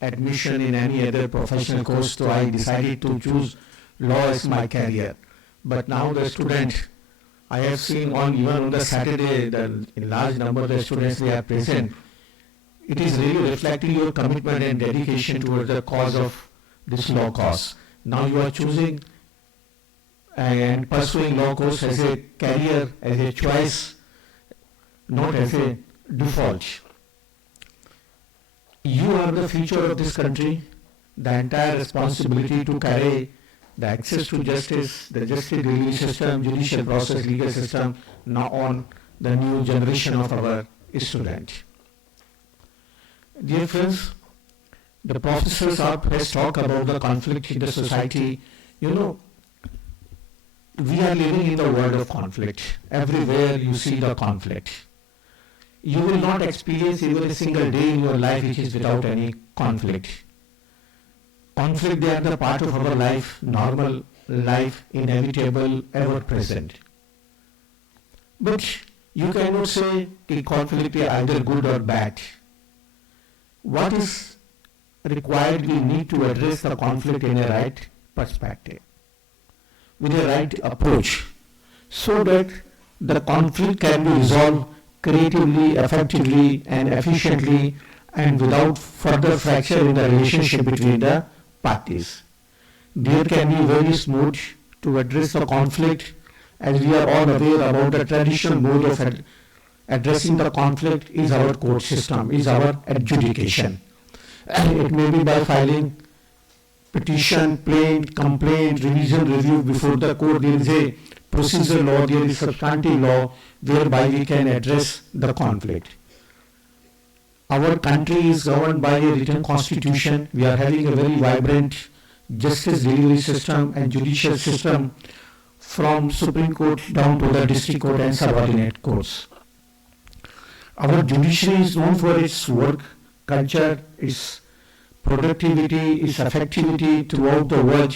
admission in any other professional course, so I decided to choose law as my career. But now the student, I have seen even on the Saturday, in large number of the students they are present. It is really reflecting your commitment and dedication towards the cause of this law cause. Now you are choosing and pursuing law course as a career, as a choice, not as a default. You are the future of this country. The entire responsibility to carry the access to justice, the justice delivery system, judicial process, legal system, now on the new generation of our students. Dear friends, the professors has talked about the conflict in the society. You know, we are living in the world of conflict. Everywhere you see the conflict. You will not experience even a single day in your life which is without any conflict. Conflict, they are the part of our life, normal life, inevitable, ever present. But you cannot say that conflict is either good or bad. What is required, we need to address the conflict in a right perspective, with a right approach, so that the conflict can be resolved creatively, effectively and efficiently, and without further fracture in the relationship between the parties. There can be very smooth to address the conflict, as we are all aware about the traditional mode of addressing the conflict is our court system, is our adjudication. And it may be by filing petition, plaint, complaint, revision, review before the court. There is a procedure law, there is substantive law whereby we can address the conflict. Our country is governed by a written constitution. We are having a very vibrant justice delivery system and judicial system from Supreme Court down to the district court and subordinate courts. Our judiciary is known for its work culture, its productivity, its effectivity throughout the world.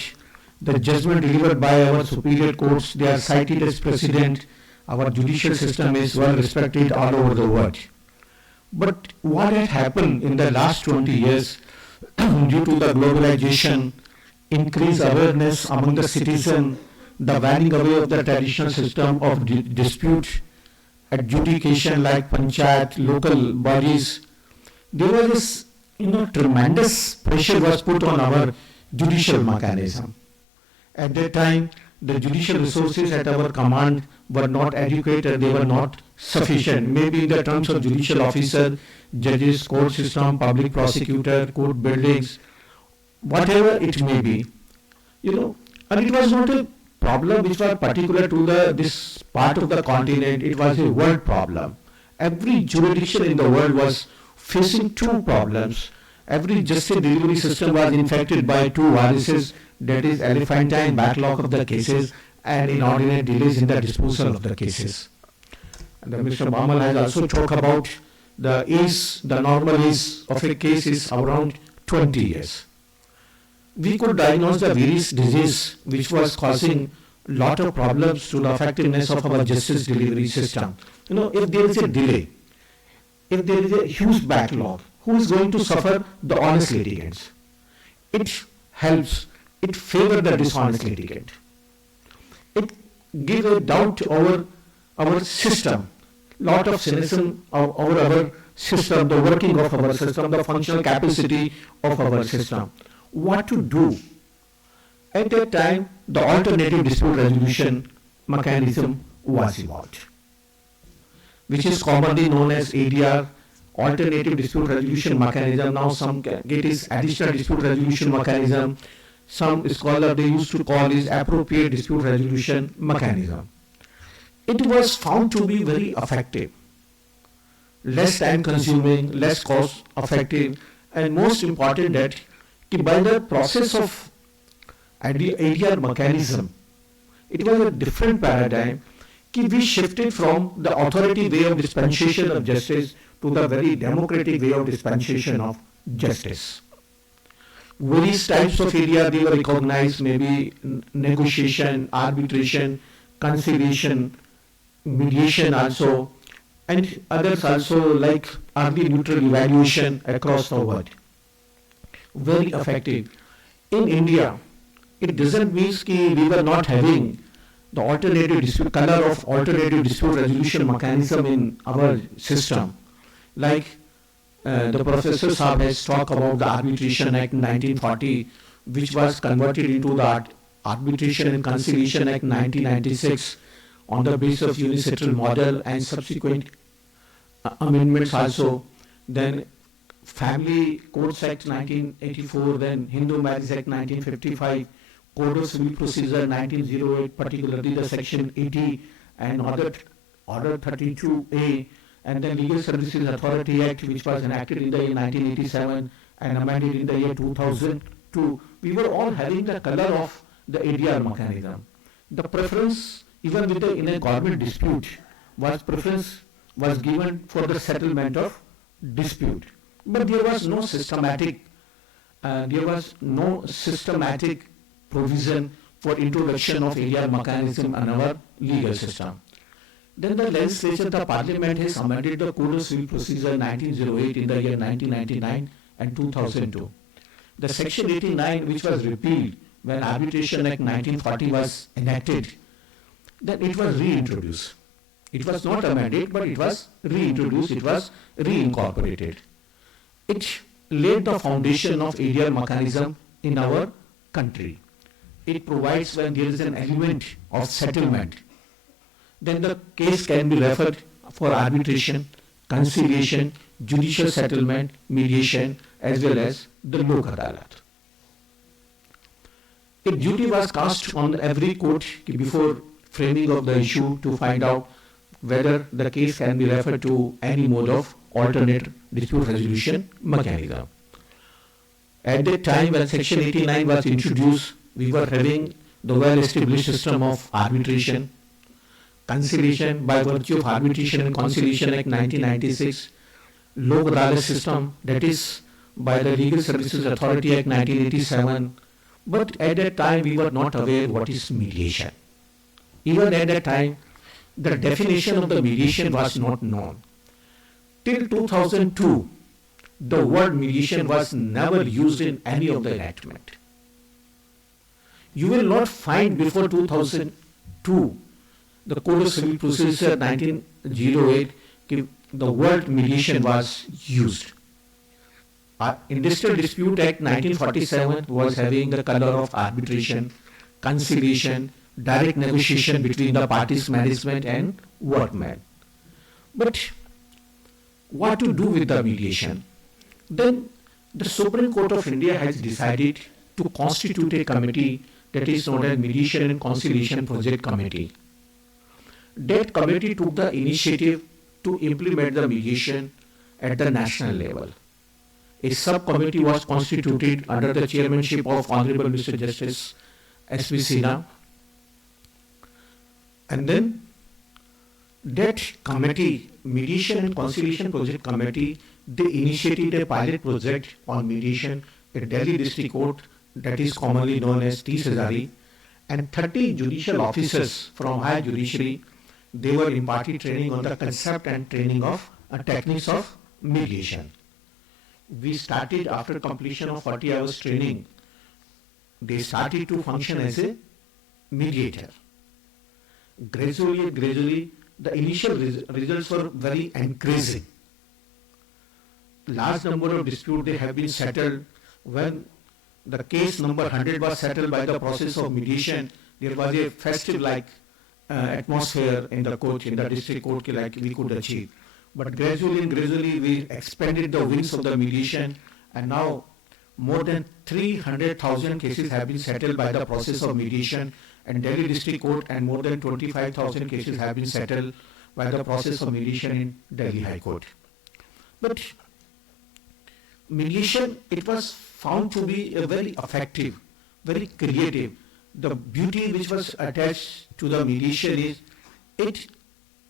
The judgment delivered by our superior courts, they are cited as precedent. Our judicial system is well respected all over the world. But what had happened in the last 20 years due to the globalization, increased awareness among the citizen, the vanning away of the traditional system of dispute adjudication like panchayat, local bodies, there was this tremendous pressure was put on our judicial mechanism. At that time, the judicial resources at our command were not adequate and they were not sufficient. Maybe in the terms of judicial officer, judges, court system, public prosecutor, court buildings, whatever it may be, and it was not a problem which was particular to this part of the continent. It was a world problem. Every jurisdiction in the world was facing two problems. Every justice delivery system was infected by two viruses, that is elephantine backlog of the cases and inordinate delays in the disposal of the cases. And Mr. Bamal has also talked about the age, the normal age of a case is around 20 years. We could diagnose the various disease which was causing a lot of problems to the effectiveness of our justice delivery system. If there is a delay, if there is a huge backlog, who is going to suffer? The honest litigants. It helps, it favors the dishonest litigant. It gives a doubt over our system, lot of cynicism over our system, the working of our system, the functional capacity of our system. What to do? At that time, the alternative dispute resolution mechanism was evolved, which is commonly known as ADR, alternative dispute resolution mechanism. Now some it is additional dispute resolution mechanism. Some scholars they used to call is appropriate dispute resolution mechanism. It was found to be very effective, less time consuming, less cost effective, and most important that by the process of ADR mechanism, it was a different paradigm. We shifted from the authority way of dispensation of justice to the very democratic way of dispensation of justice. Various types of ADR they were recognized, maybe negotiation, arbitration, conciliation, mediation also, and others also like early neutral evaluation across the world. Very effective. In India, it doesn't mean we were not having the alternative dispute, color of alternative dispute resolution mechanism in our system. Like the Professor Saab has talked about the Arbitration Act 1940, which was converted into the Arbitration and Conciliation Act 1996 on the basis of unilateral model and subsequent amendments also. Then Family Courts Act 1984, then Hindu Marriage Act 1955, Code of Civil Procedure 1908, particularly the Section 80 and Order 32A, and the Legal Services Authority Act, which was enacted in the year 1987 and amended in the year 2002. We were all having the color of the ADR mechanism. The preference, even in a government dispute, preference was given for the settlement of dispute. But there was no systematic provision for introduction of ADR mechanism in our legal system. Then the legislature, the parliament has amended the Code of Civil Procedure 1908 in the year 1999 and 2002. The Section 89, which was repealed when Arbitration Act 1940 was enacted, then it was reintroduced. It was not amended, but it was reintroduced, it was reincorporated. It laid the foundation of ideal mechanism in our country. It provides when there is an element of settlement, then the case can be referred for arbitration, conciliation, judicial settlement, mediation, as well as the Lok Adalat. A duty was cast on every court before framing of the issue to find out whether the case can be referred to any mode of alternate dispute resolution mechanism. At that time when Section 89 was introduced, we were having the well-established system of arbitration, conciliation by virtue of Arbitration and Conciliation Act 1996, Lok Adalat system, that is by the Legal Services Authority Act 1987. But at that time we were not aware what is mediation. Even at that time, the definition of the mediation was not known. Till 2002, the word mediation was never used in any of the enactment. You will not find before 2002, the Code of Civil Procedure 1908, the word mediation was used. Industrial Dispute Act 1947 was having the color of arbitration, conciliation, direct negotiation between the parties, management and workmen. But what to do with the mediation? Then the Supreme Court of India has decided to constitute a committee that is known as Mediation and Conciliation Project Committee. That committee took the initiative to implement the mediation at the national level. A subcommittee was constituted under the chairmanship of Honorable Mr. Justice S.V. Sinha. And then that committee, Mediation and Conciliation Project Committee, they initiated a pilot project on mediation at Delhi District Court, that is commonly known as T. Sazari, and 30 judicial officers from higher judiciary, they were imparted training on the concept and training of techniques of mediation. We started after completion of 40 hours training, they started to function as a mediator. Gradually, the initial results were very encouraging. Large number of disputes they have been settled. When the case number 100 was settled by the process of mediation, there was a festive-like atmosphere in the court, in the district court, like we could achieve. But gradually we expanded the wings of the mediation, and now more than 300,000 cases have been settled by the process of mediation in Delhi District Court, and more than 25,000 cases have been settled by the process of mediation in Delhi High Court. But mediation, it was found to be a very effective, very creative. The beauty which was attached to the mediation is it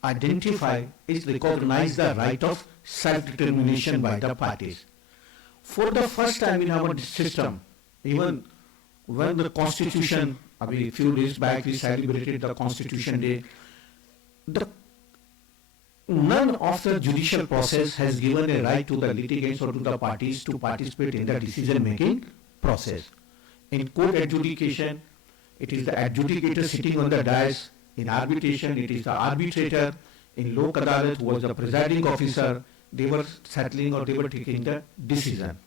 recognize the right of self-determination by the parties. For the first time in our system, even when the Constitution, a few days back we celebrated the Constitution Day, none of the judicial process has given a right to the litigants or to the parties to participate in the decision-making process. In court adjudication, it is the adjudicator sitting on the dais. In arbitration, it is the arbitrator. In Lok Adalat, who was the presiding officer, they were settling or they were taking the decision.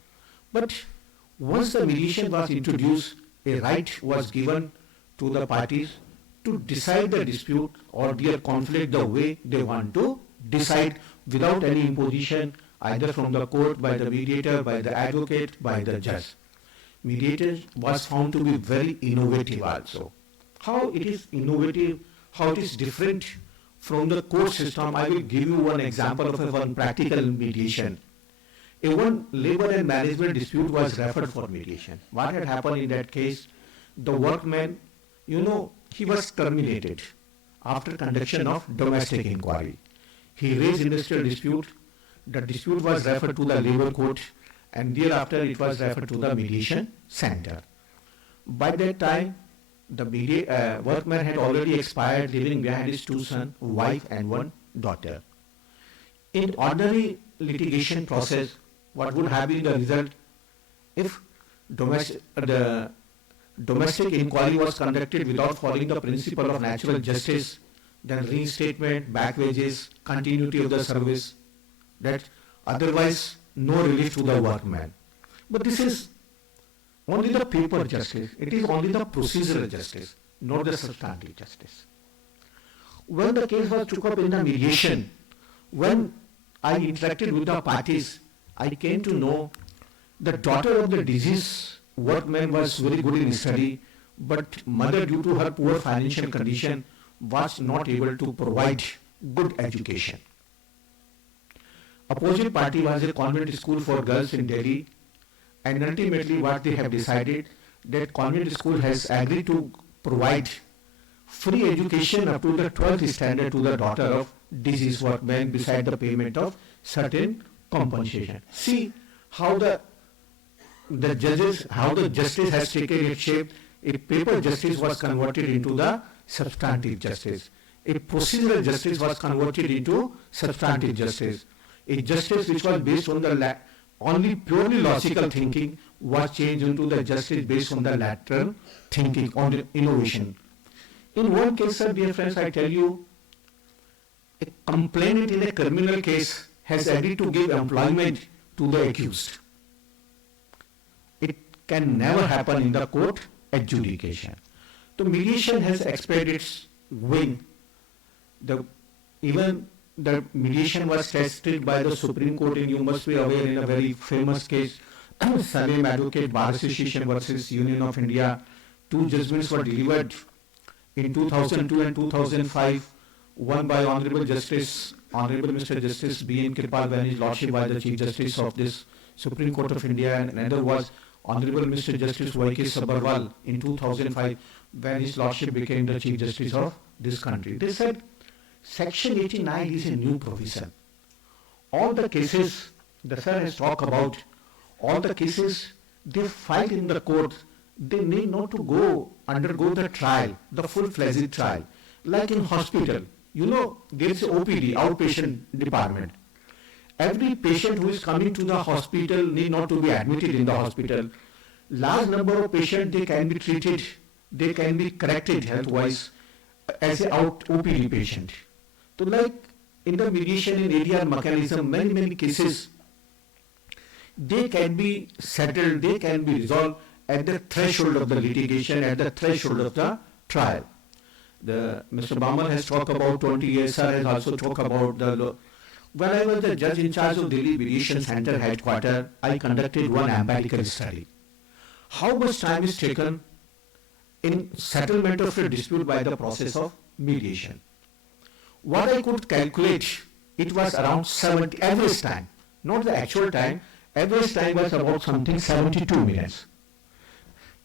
But once the mediation was introduced, a right was given to the parties to decide the dispute or their conflict the way they want to decide, without any imposition either from the court, by the mediator, by the advocate, by the judge. Mediator was found to be very innovative also. How it is innovative, how it is different from the court system, I will give you one example of one practical mediation. One labor and management dispute was referred for mediation. What had happened in that case? The workman, he was terminated after conduction of domestic inquiry. He raised industrial dispute. The dispute was referred to the labor court, and thereafter it was referred to the mediation center. By that time, the workman had already expired, leaving behind his 2 sons, wife and 1 daughter. In ordinary litigation process, what would have been the result if the domestic inquiry was conducted without following the principle of natural justice? Then reinstatement, back wages, continuity of the service, that otherwise no relief to the workman. But this is only the paper justice. It is only the procedural justice, not the substantive justice. When the case was took up in the mediation, when I interacted with the parties, I came to know the daughter of the deceased workman was very good in study, but mother, due to her poor financial condition, was not able to provide good education. Opposite party was a convent school for girls in Delhi, and ultimately what they have decided, that convent school has agreed to provide free education up to the 12th standard to the daughter of deceased workman beside the payment of certain compensation. See how the judges, how the justice has taken its shape. A paper justice was converted into the substantive justice. A procedural justice was converted into substantive justice. A justice which was based on the only purely logical thinking was changed into the justice based on the lateral thinking, on the innovation. In one case, sir, dear friends, I tell you, a complainant in a criminal case has agreed to give employment to the accused. It can never happen in the court adjudication. So mediation has expanded its wing. Even the mediation was tested by the Supreme Court, and you must be aware, in a very famous case, Salem Advocate Bar Association versus Union of India. 2 judgments were delivered in 2002 and 2005, one by Honorable Mr. Justice B.N. Kirpal, when his lordship by the Chief Justice of this Supreme Court of India, and another was Honorable Mr. Justice Y.K. Sabharwal in 2005, when his lordship became the Chief Justice of this country. They said Section 89 is a new provision. All the cases the sir has talked about, all the cases they filed in the court, they need not to undergo the trial, the full-fledged trial. Like in hospital, you know, there is OPD, outpatient department. Every patient who is coming to the hospital need not to be admitted in the hospital. Large number of patients, they can be treated, they can be corrected health-wise as an OPD patient. So like in the mediation and ADR mechanism, many cases, they can be settled, they can be resolved at the threshold of the litigation, at the threshold of the trial. Mr. Bamal has talked about 20 years, sir has also talked about the law. When I was the judge in charge of Delhi Mediation Center headquarters, I conducted one empirical study. How much time is taken in settlement of a dispute by the process of mediation? What I could calculate, it was around 70, average time, not the actual time, average time was about something 72 minutes.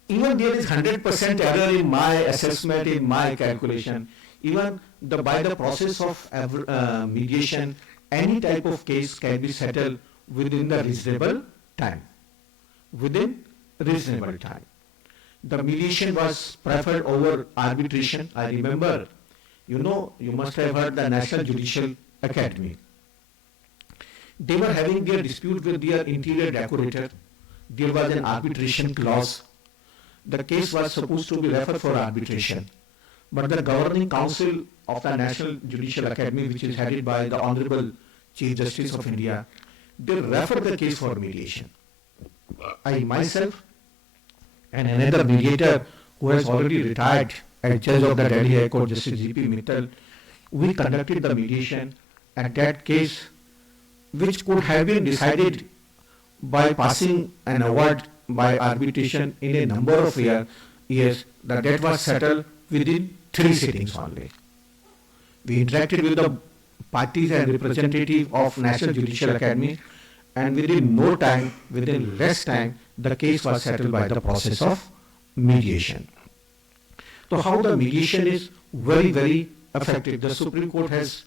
Even there is 100% error in my assessment, in my calculation. Even by the process of mediation, any type of case can be settled within the reasonable time. Within reasonable time. The mediation was preferred over arbitration. I remember, you know, you must have heard the National Judicial Academy. They were having their dispute with their interior decorator. There was an arbitration clause. The case was supposed to be referred for arbitration. But the governing council of the National Judicial Academy, which is headed by the Honorable Chief Justice of India, they referred the case for mediation. I myself and another mediator who has already retired as judge of the Delhi High Court, Justice G.P. Mittal, we conducted the mediation, and that case, which could have been decided by passing an award by arbitration in a number of years, that was settled within 3 sittings only. We interacted with the parties and representatives of National Judicial Academy, and within no time, within less time, the case was settled by the process of mediation. So how the mediation is very effective. The Supreme Court has,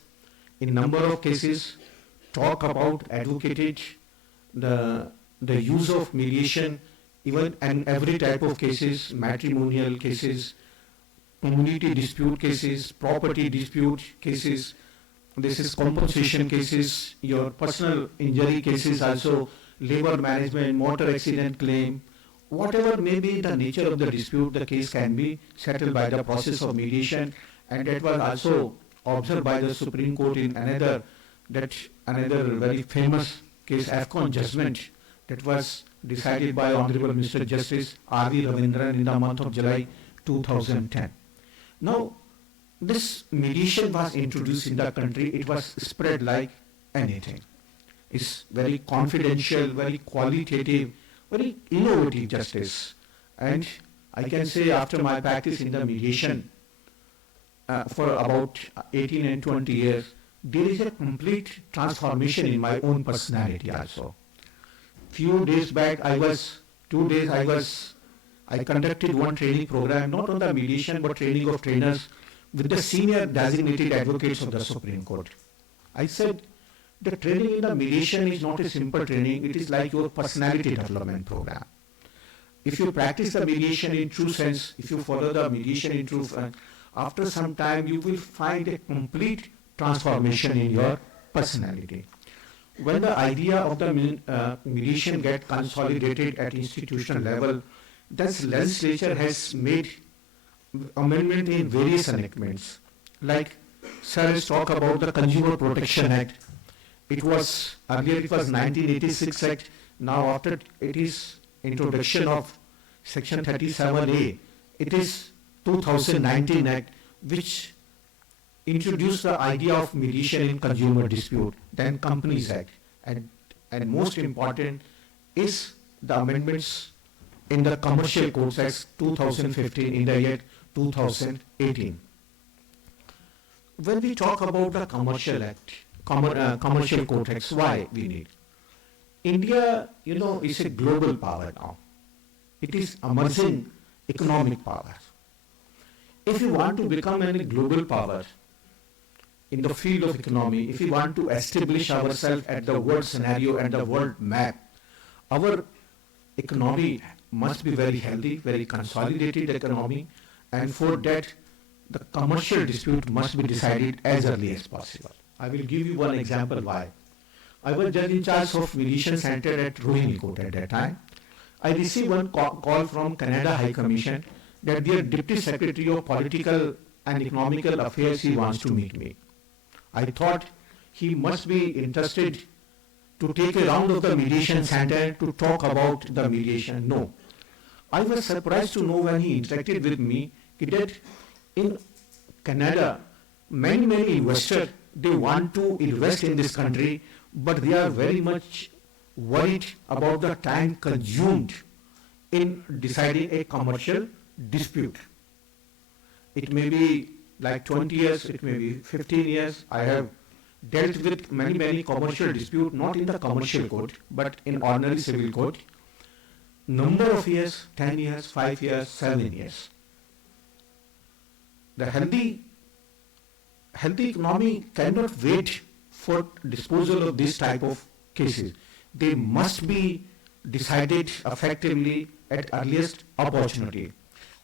in number of cases, talked about, advocated the use of mediation, even in every type of cases, matrimonial cases, community dispute cases, property dispute cases, this is compensation cases, your personal injury cases also, labor management, motor accident claim, whatever may be the nature of the dispute, the case can be settled by the process of mediation, and that was also observed by the Supreme Court in another very famous case AFCON judgment that was decided by Honorable Mr. Justice R.V. Ravindran in the month of July 2010. Now, this mediation was introduced in the country. It was spread like anything. It's very confidential, very qualitative, very innovative justice. And I can say after my practice in the mediation for about 18 and 20 years, there is a complete transformation in my own personality also. Few days back, I conducted one training program, not on the mediation, but training of trainers with the senior designated advocates of the Supreme Court. I said, the training in the mediation is not a simple training, it is like your personality development program. If you practice the mediation in true sense, if you follow the mediation in true sense, after some time you will find a complete transformation in your personality. When the idea of the mediation gets consolidated at institutional level, thus legislature has made amendment in various enactments. Like Sir has talked about the Consumer Protection Act. Earlier it was 1986 Act, now after it is introduction of Section 37A, it is 2019 Act, which introduced the idea of mediation in consumer dispute, then Companies Act, and most important is the amendments in the Commercial Codes Act 2015 in the year 2018. When we talk about the Commercial Act, Commercial Code Acts, why we need? India, is a global power now. It is emerging economic power. If you want to become a global power in the field of economy, if we want to establish ourselves at the world scenario and the world map, our economy must be very healthy, very consolidated economy, and for that, the commercial dispute must be decided as early as possible. I will give you one example why. I was judge in charge of mediation center at Rohini Court at that time. I received one call from Canada High Commission that their Deputy Secretary of Political and Economical Affairs, he wants to meet me. I thought he must be interested to take a round of the mediation center to talk about the mediation. No. I was surprised to know when he interacted with me that in Canada, many investors, they want to invest in this country, but they are very much worried about the time consumed in deciding a commercial dispute. It may be like 20 years, it may be 15 years. I have dealt with many commercial disputes, not in the commercial court, but in ordinary civil court. Number of years, 10 years, 5 years, 7 years. The healthy economy cannot wait for disposal of this type of cases. They must be decided effectively at earliest opportunity.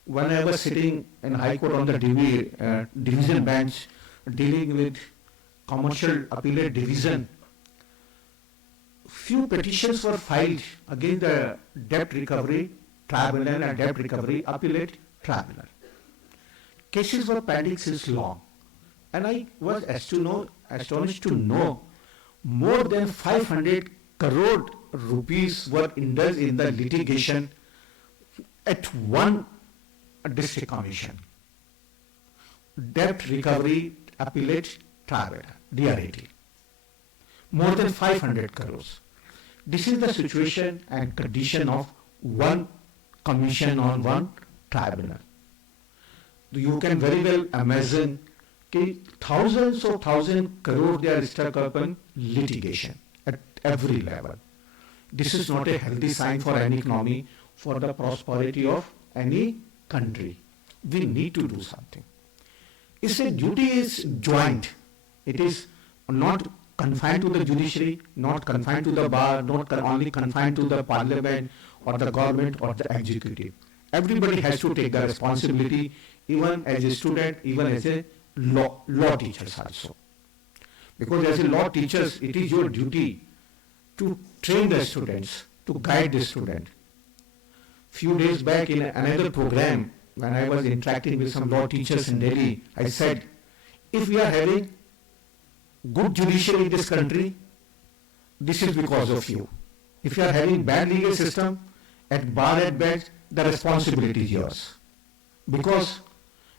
When I was sitting in High Court on the division bench dealing with commercial appellate division, few petitions were filed against the debt recovery tribunal and debt recovery appellate tribunal. Cases were pending since long, and I was astonished to know more than 500 crore rupees were indulged in the litigation at one district commission, debt recovery appellate tribunal, DRAT. More than 500 crores. This is the situation and condition of one commission on one tribunal. You can very well imagine thousands crore they are stuck up in litigation at every level. This is not a healthy sign for any economy, for the prosperity of any country. We need to do something. It's a duty is joint. It is not confined to the judiciary, not confined to the bar, not only confined to the parliament or the government or the executive. Everybody has to take the responsibility, even as a student, even as a law teachers also. Because as a law teachers, it is your duty to train the students, to guide the student. Few days back in another program, when I was interacting with some law teachers in Delhi, I said, if we are having good judiciary in this country, this is because of you. If you are having bad legal system, at bar at bed, the responsibility is yours. Because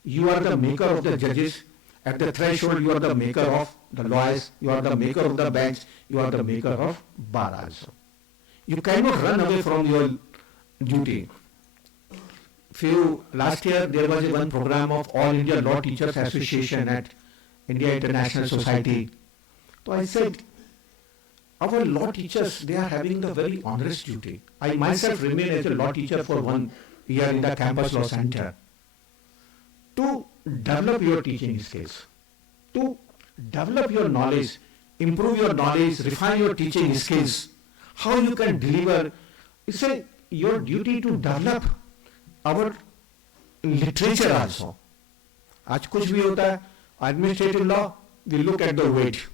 you are the maker of the judges, at the threshold you are the maker of the lawyers, you are the maker of the bench, you are the maker of bar also. You cannot run away from your duty. Last year there was one program of All India Law Teachers Association at India International Society. So I said, our law teachers, they are having the very onerous duty. I myself remain as a law teacher for 1 year in the campus law center. To develop your teaching skills, to develop your knowledge, improve your knowledge, refine your teaching skills, how you can deliver. It's your duty to develop our literature also. आज कुछ भी होता है, administrative law, we look at the weight.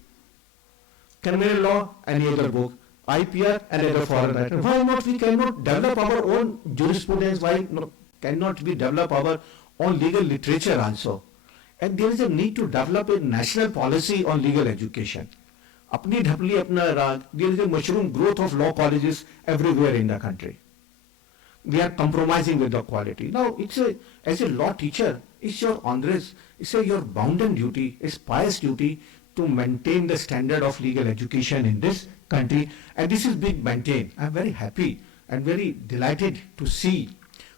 Criminal law, any other book. IPR, another foreign writer. Why not we cannot develop our own jurisprudence? Why cannot we develop our own legal literature also? And there is a need to develop a national policy on legal education. अपनी ढपली अपना राग, there is a mushroom growth of law colleges everywhere in the country. We are compromising with the quality. Now, as a law teacher, it's your onerous, your bounden duty, it's pious duty to maintain the standard of legal education in this country, and this is being maintained. I'm very happy and very delighted to see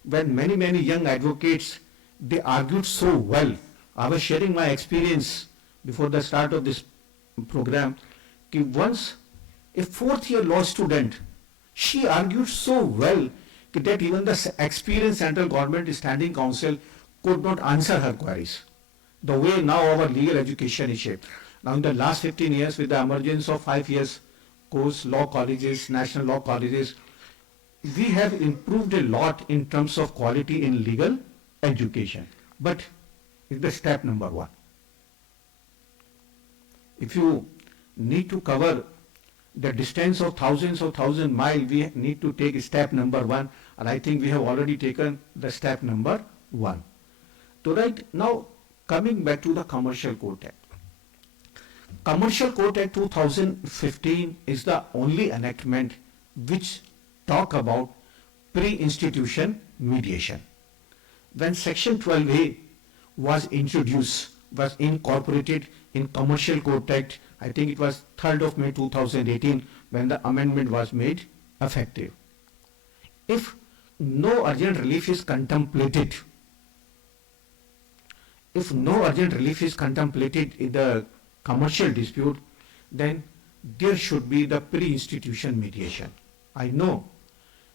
when many young advocates, they argued so well. I was sharing my experience before the start of this program. Once a 4th-year law student, she argued so well that even the experienced central government standing council could not answer her queries. The way now our legal education is shaped. Now in the last 15 years, with the emergence of 5 years course, law colleges, national law colleges, we have improved a lot in terms of quality in legal education. But it's the step number 1. If you need to cover the distance of thousands of miles, we need to take step number 1, and I think we have already taken the step number 1. So right now, coming back to the Commercial Court Act. Commercial Court Act 2015 is the only enactment which talk about pre-institution mediation. When Section 12A was introduced, was incorporated in Commercial Court Act, I think it was 3rd of May 2018 when the amendment was made effective. If no urgent relief is contemplated, in the commercial dispute, then there should be the pre-institution mediation. I know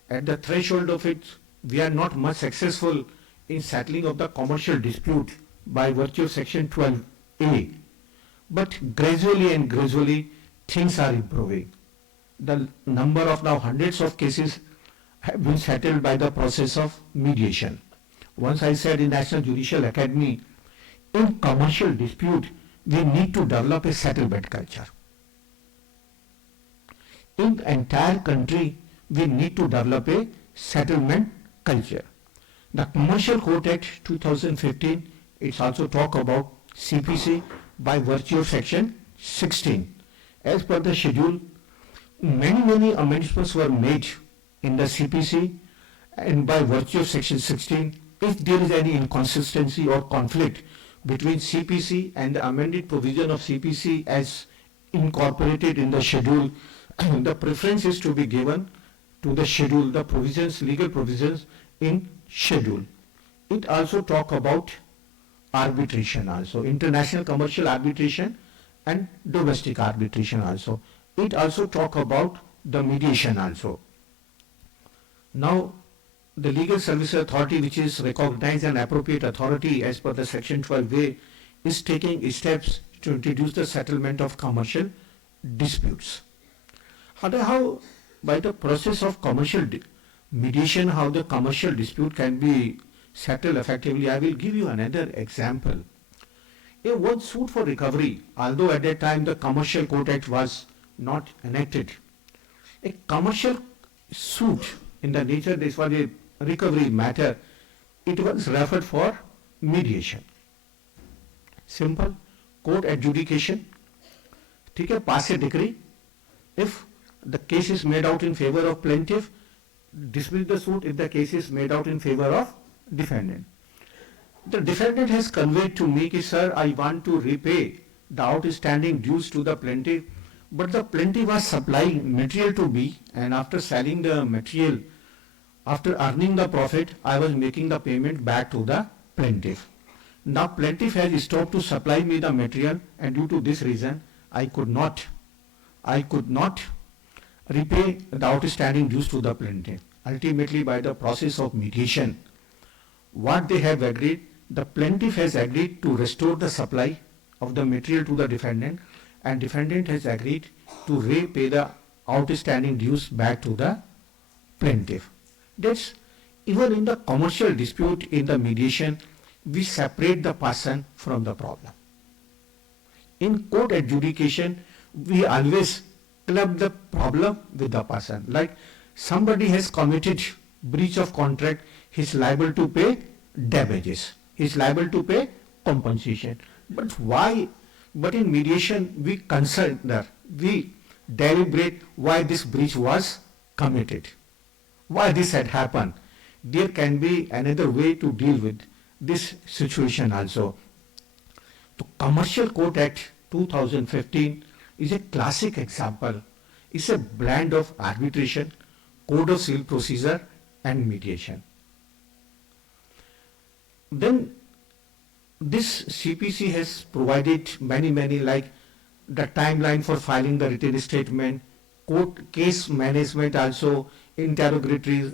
at the threshold of it, we are not much successful in settling of the commercial dispute by virtue of Section 12A. But gradually things are improving. The number of now hundreds of cases have been settled by the process of mediation. Once I said in National Judicial Academy, in commercial dispute, we need to develop a settlement culture. In the entire country, we need to develop a settlement culture. The Commercial Court Act 2015, it's also talk about CPC by virtue of Section 16. As per the schedule, many amendments were made in the CPC, and by virtue of Section 16, if there is any inconsistency or conflict between CPC and the amended provision of CPC as incorporated in the schedule, the preference is to be given to the schedule, the provisions, legal provisions in schedule. It also talk about arbitration also, international commercial arbitration and domestic arbitration also. It also talk about the mediation also. Now, the Legal Services Authority, which is recognized and appropriate authority as per the Section 12A, is taking steps to introduce the settlement of commercial disputes. How by the process of commercial mediation, how the commercial dispute can be settled effectively, I will give you another example. One suit for recovery, although at that time the Commercial Court Act was not enacted, a commercial suit in the nature, this was a recovery matter, it was referred for mediation. Simple, court adjudication, pass a decree. If the case is made out in favor of plaintiff, dismiss the suit if the case is made out in favor of defendant. The defendant has conveyed to me, ki, sir, I want to repay the outstanding dues to the plaintiff, but the plaintiff was supplying material to me, and after selling the material, after earning the profit, I was making the payment back to the plaintiff. Now plaintiff has stopped to supply me the material, and due to this reason, I could not repay the outstanding dues to the plaintiff. Ultimately, by the process of mediation, what they have agreed, the plaintiff has agreed to restore the supply of the material to the defendant, and defendant has agreed to repay the outstanding dues back to the plaintiff. That's even in the commercial dispute in the mediation, we separate the person from the problem. In court adjudication, we always club the problem with the person. Like somebody has committed breach of contract, he is liable to pay damages, he is liable to pay compensation. But why? But in mediation, we consider, we deliberate why this breach was committed, why this had happened. There can be another way to deal with this situation also. The Commercial Court Act 2015 is a classic example. It's a blend of arbitration, code of civil procedure, and mediation. Then this CPC has provided many like the timeline for filing the written statement, court case management also, interrogatories,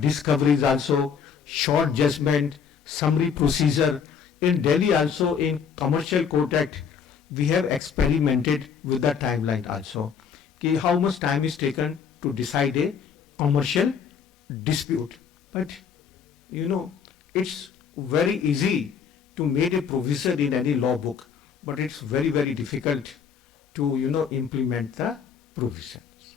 discoveries also, short judgment, summary procedure. In Delhi also, in Commercial Court Act, we have experimented with the timeline also. Ki how much time is taken to decide a commercial dispute. But you know, it's very easy to make a provision in any law book, but it's very difficult to implement the provisions.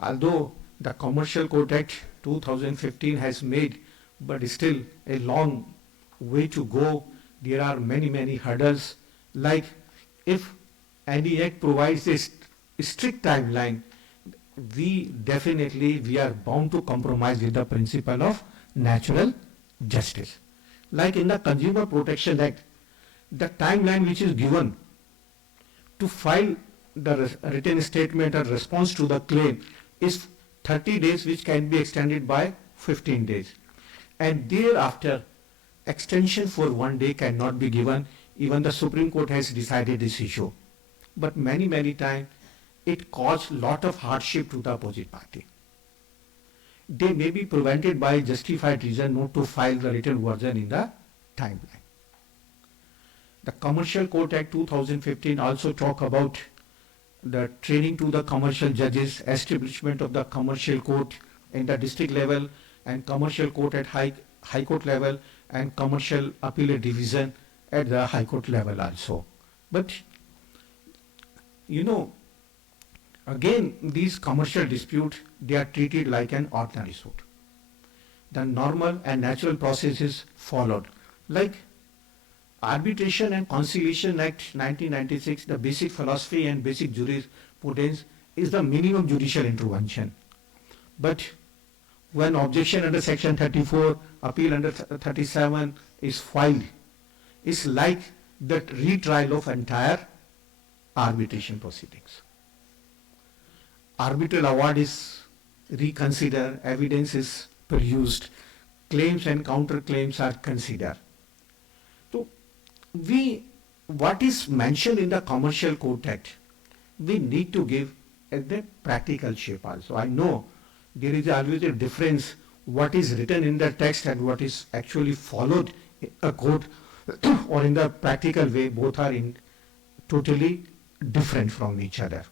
Although the Commercial Court Act 2015 has made, but still a long way to go. There are many hurdles. Like if any act provides a strict timeline, we are bound to compromise with the principle of natural justice. Like in the Consumer Protection Act, the timeline which is given to file the written statement or response to the claim is 30 days, which can be extended by 15 days. And thereafter, extension for 1 day cannot be given. Even the Supreme Court has decided this issue. But many times, it caused lot of hardship to the opposite party. They may be prevented by justified reason not to file the written version in the timeline. The Commercial Court Act 2015 also talk about the training to the commercial judges, establishment of the commercial court in the district level, and commercial court at high court level, and commercial appellate division at the high court level also. But again, these commercial disputes, they are treated like an ordinary suit. The normal and natural process is followed. Like Arbitration and Conciliation Act 1996, the basic philosophy and basic jurisprudence is the minimum judicial intervention. But when objection under Section 34, appeal under 37 is filed, it's like the retrial of entire arbitration proceedings. Arbitral award is reconsidered, evidence is produced, claims and counterclaims are considered. So what is mentioned in the Commercial Court Act, we need to give the practical shape also. I know there is always a difference what is written in the text and what is actually followed in a court or in the practical way. Both are totally different from each other.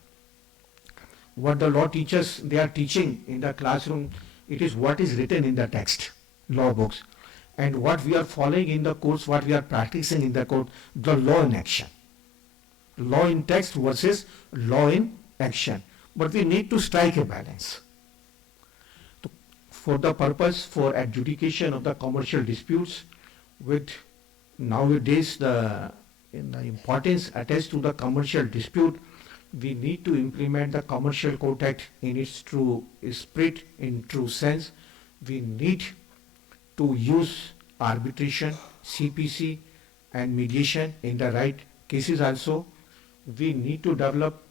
What the law teachers, they are teaching in the classroom, it is what is written in the text, law books. And what we are following in the courts, what we are practicing in the court, the law in action. Law in text versus law in action. But we need to strike a balance. For the purpose for adjudication of the commercial disputes, with nowadays the importance attached to the commercial dispute, We need to implement the Commercial Court Act in its true spirit, in true sense. We need to use arbitration, CPC and mediation in the right cases also. We need to develop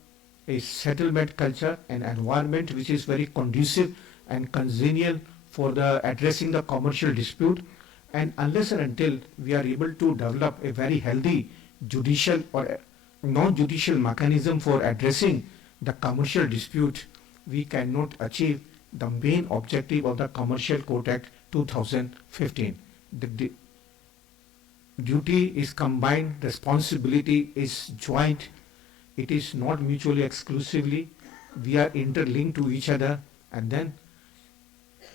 a settlement culture, an environment which is very conducive and congenial for the addressing the commercial dispute. And unless and until we are able to develop a very healthy judicial or non-judicial mechanism for addressing the commercial dispute, we cannot achieve the main objective of the Commercial Court Act 2015. The duty is combined, responsibility is joint, it is not mutually exclusively, we are interlinked to each other, and then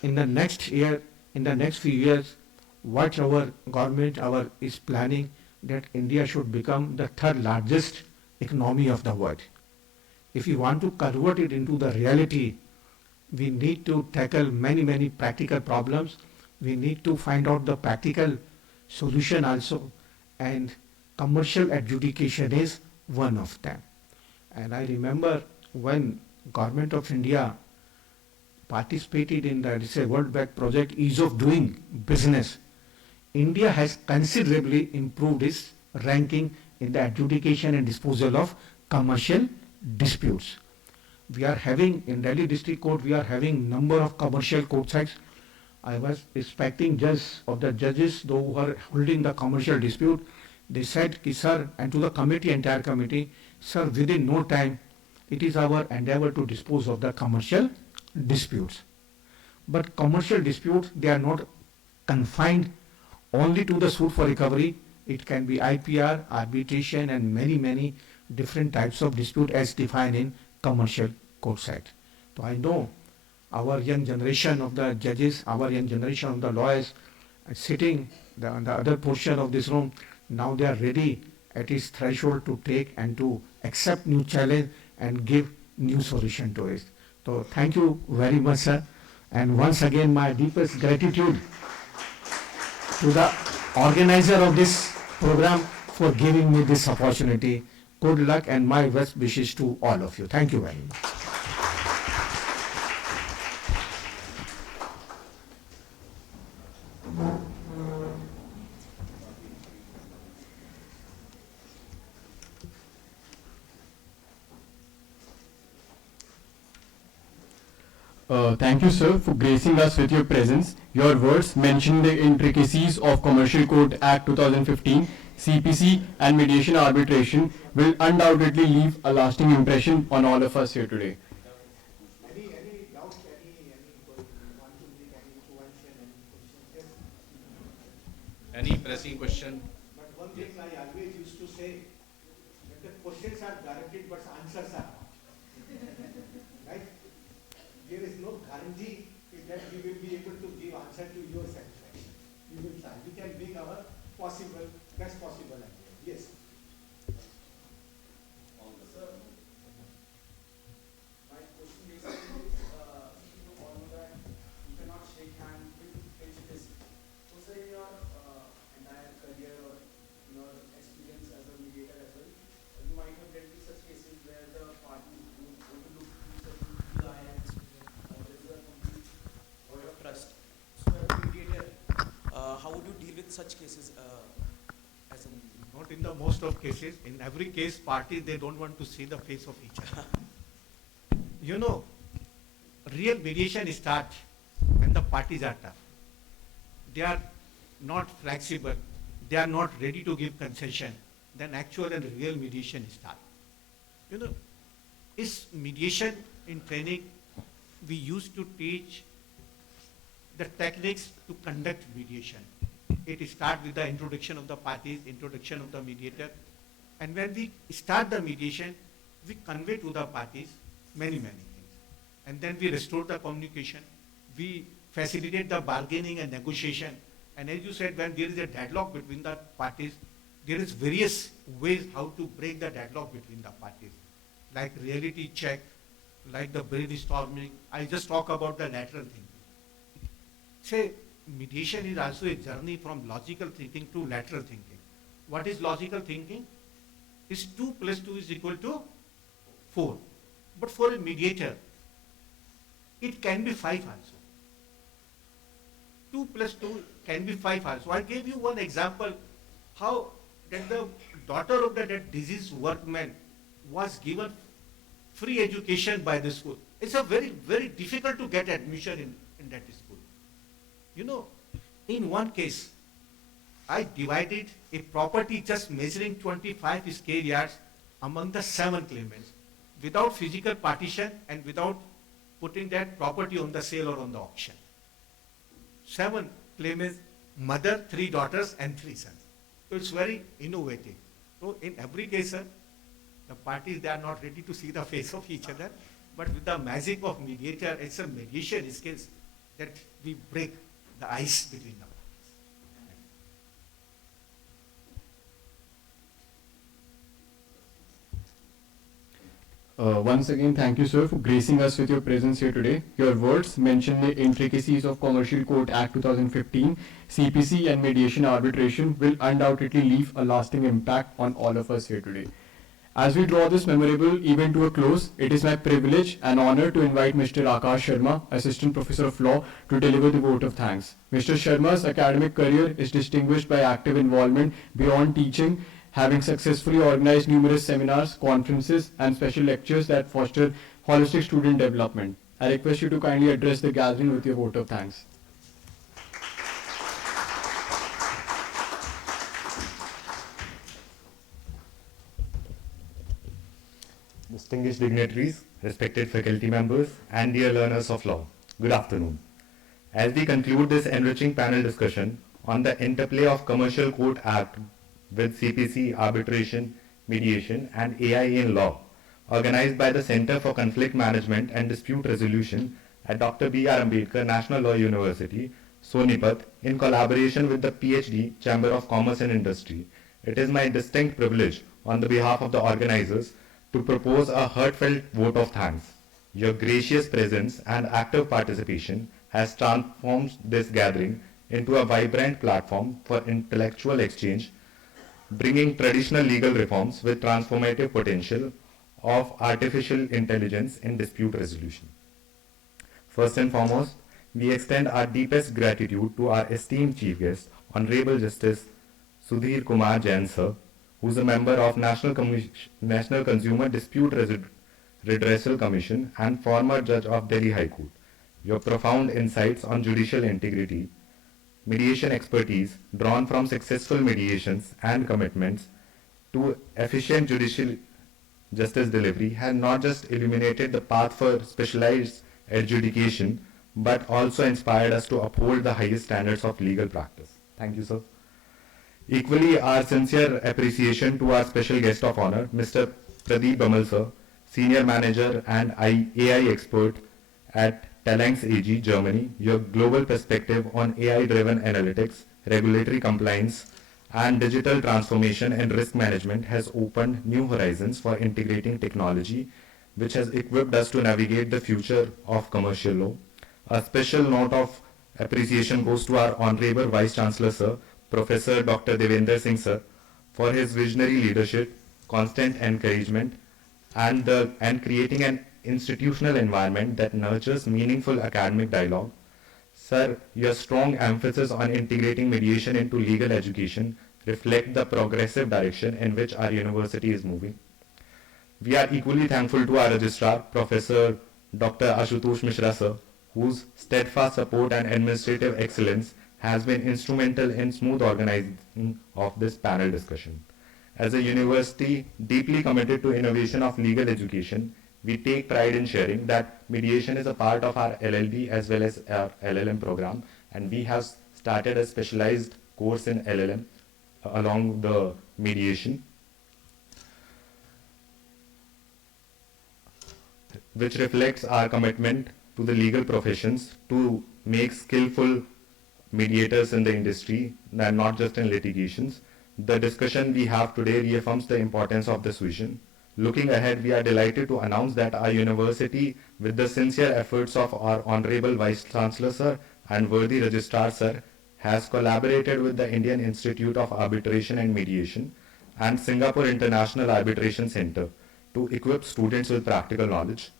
in the next year, in the next few years, what our government is planning, that India should become the third largest economy of the world. If we want to convert it into the reality, we need to tackle many practical problems. We need to find out the practical solution also, and commercial adjudication is one of them. And I remember when Government of India participated in the World Bank project Ease of Doing Business, India has considerably improved its ranking in the adjudication and disposal of commercial disputes. We are having, in Delhi District Court, we are having number of commercial court acts. I was expecting judges, those who are holding the commercial dispute, they said, sir, and to the entire committee, sir, within no time, it is our endeavor to dispose of the commercial disputes. But commercial disputes, they are not confined only to the suit for recovery. It can be IPR, arbitration, and many different types of dispute as defined in Commercial Court Act. So I know our young generation of the judges, our young generation of the lawyers sitting on the other portion of this room, now they are ready at its threshold to take and to accept new challenge and give new solution to it. So thank you very much, sir. And once again, my deepest gratitude to the organizer of this program for giving me this opportunity. Good luck and my best wishes to all of you. Thank you very much. Thank you, sir, for gracing us with your presence. Your words mentioning the intricacies of Commercial Court Act 2015, CPC and mediation arbitration will undoubtedly leave a lasting impression on all of us here today. Any doubts, want to make any intervention, any questions? Yes. Any pressing question? But one thing I always used to say, that the questions are guaranteed but answers are not. Right? There is no guarantee that we will be able to give answer to your satisfaction. We will try. We can make our best possible idea. Yes. Sir, my question basically is, you all know that you cannot shake hands with prejudice. So, sir, in your entire career or your experience as a mediator as well, you might have dealt with such cases where the party who overlooked certain guy and there is a complete void of trust. So, as a mediator, how would you deal with such cases as a mediator? Not in the most of cases. In every case, parties, they don't want to see the face of each other. You know, real mediation starts when the parties are tough. They are not flexible. They are not ready to give concession. Then actual and real mediation starts. You know, is mediation in training, we used to teach the techniques to conduct mediation. It starts with the introduction of the parties, introduction of the mediator. And when we start the mediation, we convey to the parties many things. And then we restore the communication. We facilitate the bargaining and negotiation. And as you said, when there is a deadlock between the parties, there is various ways how to break the deadlock between the parties. Like reality check, like the brainstorming. I just talk about the lateral thinking. Say, mediation is also a journey from logical thinking to lateral thinking. What is logical thinking? Is 2 + 2 is equal to 4. But for a mediator, it can be 5 also. 2 plus 2 can be 5 also. I gave you one example how that the daughter of that deceased workman was given free education by the school. It's a very, very difficult to get admission in that school. You know, in one case, I divided a property just measuring 25 square yards among the 7 claimants without physical partition and without putting that property on the sale or on the auction. 7 claimants, mother, 3 daughters and 3 sons. So it's very innovative. So in every case, sir, the parties, they are not ready to see the face of each other, but with the magic of mediator, it's a mediation skills that we break the ice between them. Once again, thank you, sir, for gracing us with your presence here today. Your words mention the intricacies of Commercial Court Act 2015, CPC and mediation arbitration will undoubtedly leave a lasting impact on all of us here today. As we draw this memorable event to a close, it is my privilege and honor to invite Mr. Akash Sharma, Assistant Professor of Law, to deliver the vote of thanks. Mr. Sharma's academic career is distinguished by active involvement beyond teaching, having successfully organized numerous seminars, conferences, and special lectures that foster holistic student development. I request you to kindly address the gathering with your vote of thanks. Distinguished dignitaries, respected faculty members, and dear learners of law, good afternoon. As we conclude this enriching panel discussion on the interplay of Commercial Court Act with CPC, arbitration, mediation, and AIA in law, organized by the Center for Conflict Management and Dispute Resolution at Dr. B.R. Ambedkar National Law University, Sonipat, in collaboration with the PhD Chamber of Commerce and Industry, it is my distinct privilege on the behalf of the organizers to propose a heartfelt vote of thanks. Your gracious presence and active participation has transformed this gathering into a vibrant platform for intellectual exchange, bringing traditional legal reforms with transformative potential of artificial intelligence in dispute resolution. First and foremost, we extend our deepest gratitude to our esteemed Chief Guest, Honorable Justice Sudhir Kumar Jain, sir, who is a member of National Consumer Dispute Redressal Commission and former judge of Delhi High Court. Your profound insights on judicial integrity, mediation expertise drawn from successful mediations and commitments to efficient judicial justice delivery has not just illuminated the path for specialized adjudication, but also inspired us to uphold the highest standards of legal practice. Thank you, sir. Equally, our sincere appreciation to our special guest of honor, Mr. Pradeep Bamal, sir, Senior Manager and AI expert at Talanx AG, Germany. Your global perspective on AI-driven analytics, regulatory compliance, and digital transformation and risk management has opened new horizons for integrating technology, which has equipped us to navigate the future of commercial law. A special note of appreciation goes to our Honorable Vice-Chancellor, sir, Professor Dr. Devinder, sir, for his visionary leadership, constant encouragement, and creating an institutional environment that nurtures meaningful academic dialogue. Sir, your strong emphasis on integrating mediation into legal education reflect the progressive direction in which our university is moving. We are equally thankful to our Registrar, Professor Dr. Ashutosh Mishra, sir, whose steadfast support and administrative excellence has been instrumental in smooth organizing of this panel discussion. As a university deeply committed to innovation of legal education, we take pride in sharing that mediation is a part of our LLB as well as our LLM program, and we have started a specialized course in LLM along the mediation, which reflects our commitment to the legal professions to make skillful mediators in the industry and not just in litigations. The discussion we have today reaffirms the importance of this vision. Looking ahead, we are delighted to announce that our university, with the sincere efforts of our Honorable Vice-Chancellor, sir, and worthy Registrar, sir, has collaborated with the Indian Institute of Arbitration and Mediation and Singapore International Arbitration Center to equip students with practical knowledge.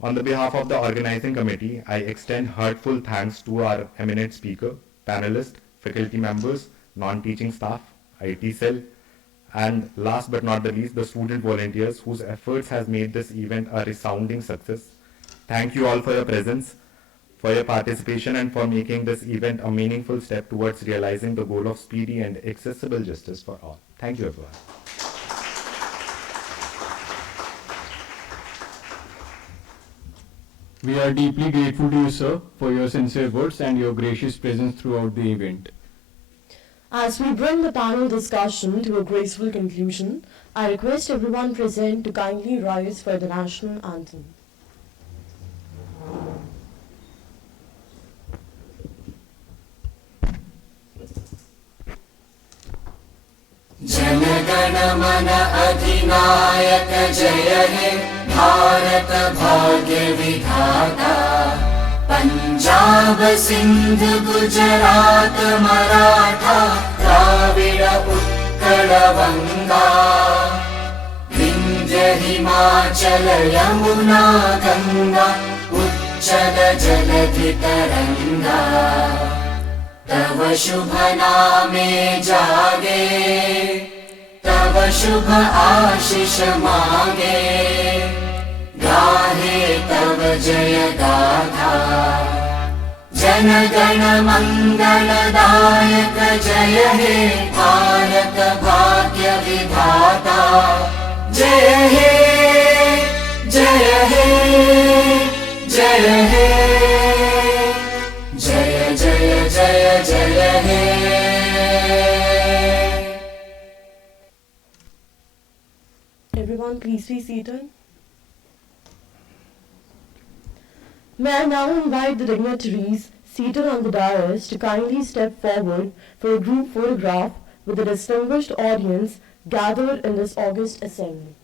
On the behalf of the organizing committee, I extend heartfelt thanks to our eminent speaker, panelists, faculty members, non-teaching staff, IT cell, and last but not the least, the student volunteers whose efforts has made this event a resounding success. Thank you all for your presence, for your participation, and for making this event a meaningful step towards realizing the goal of speedy and accessible justice for all. Thank you, everyone. We are deeply grateful to you, sir, for your sincere words and your gracious presence throughout the event. As we bring the panel discussion to a graceful conclusion, I request everyone present to kindly rise for the national anthem. जनगण मन अधिनायक जय हे भारत भाग्य विधाता पंजाब सिंध गुजरात मराठा द्राविड़ उत्कल बंगा विंध्य हिमाचल यमुना गंगा उच्चल जलधि तरंगा तव शुभ नामे जागे तव शुभ आशीष मांगे गाहे तव जय गाथा जन गण मंगलदायक जय हे भारत भाग्य विधाता जय हे जय हे जय हे जय जय जय जय हे। Everyone, please be seated. May I now invite the dignitaries seated on the dais to kindly step forward for a group photograph with the distinguished audience gathered in this august assembly.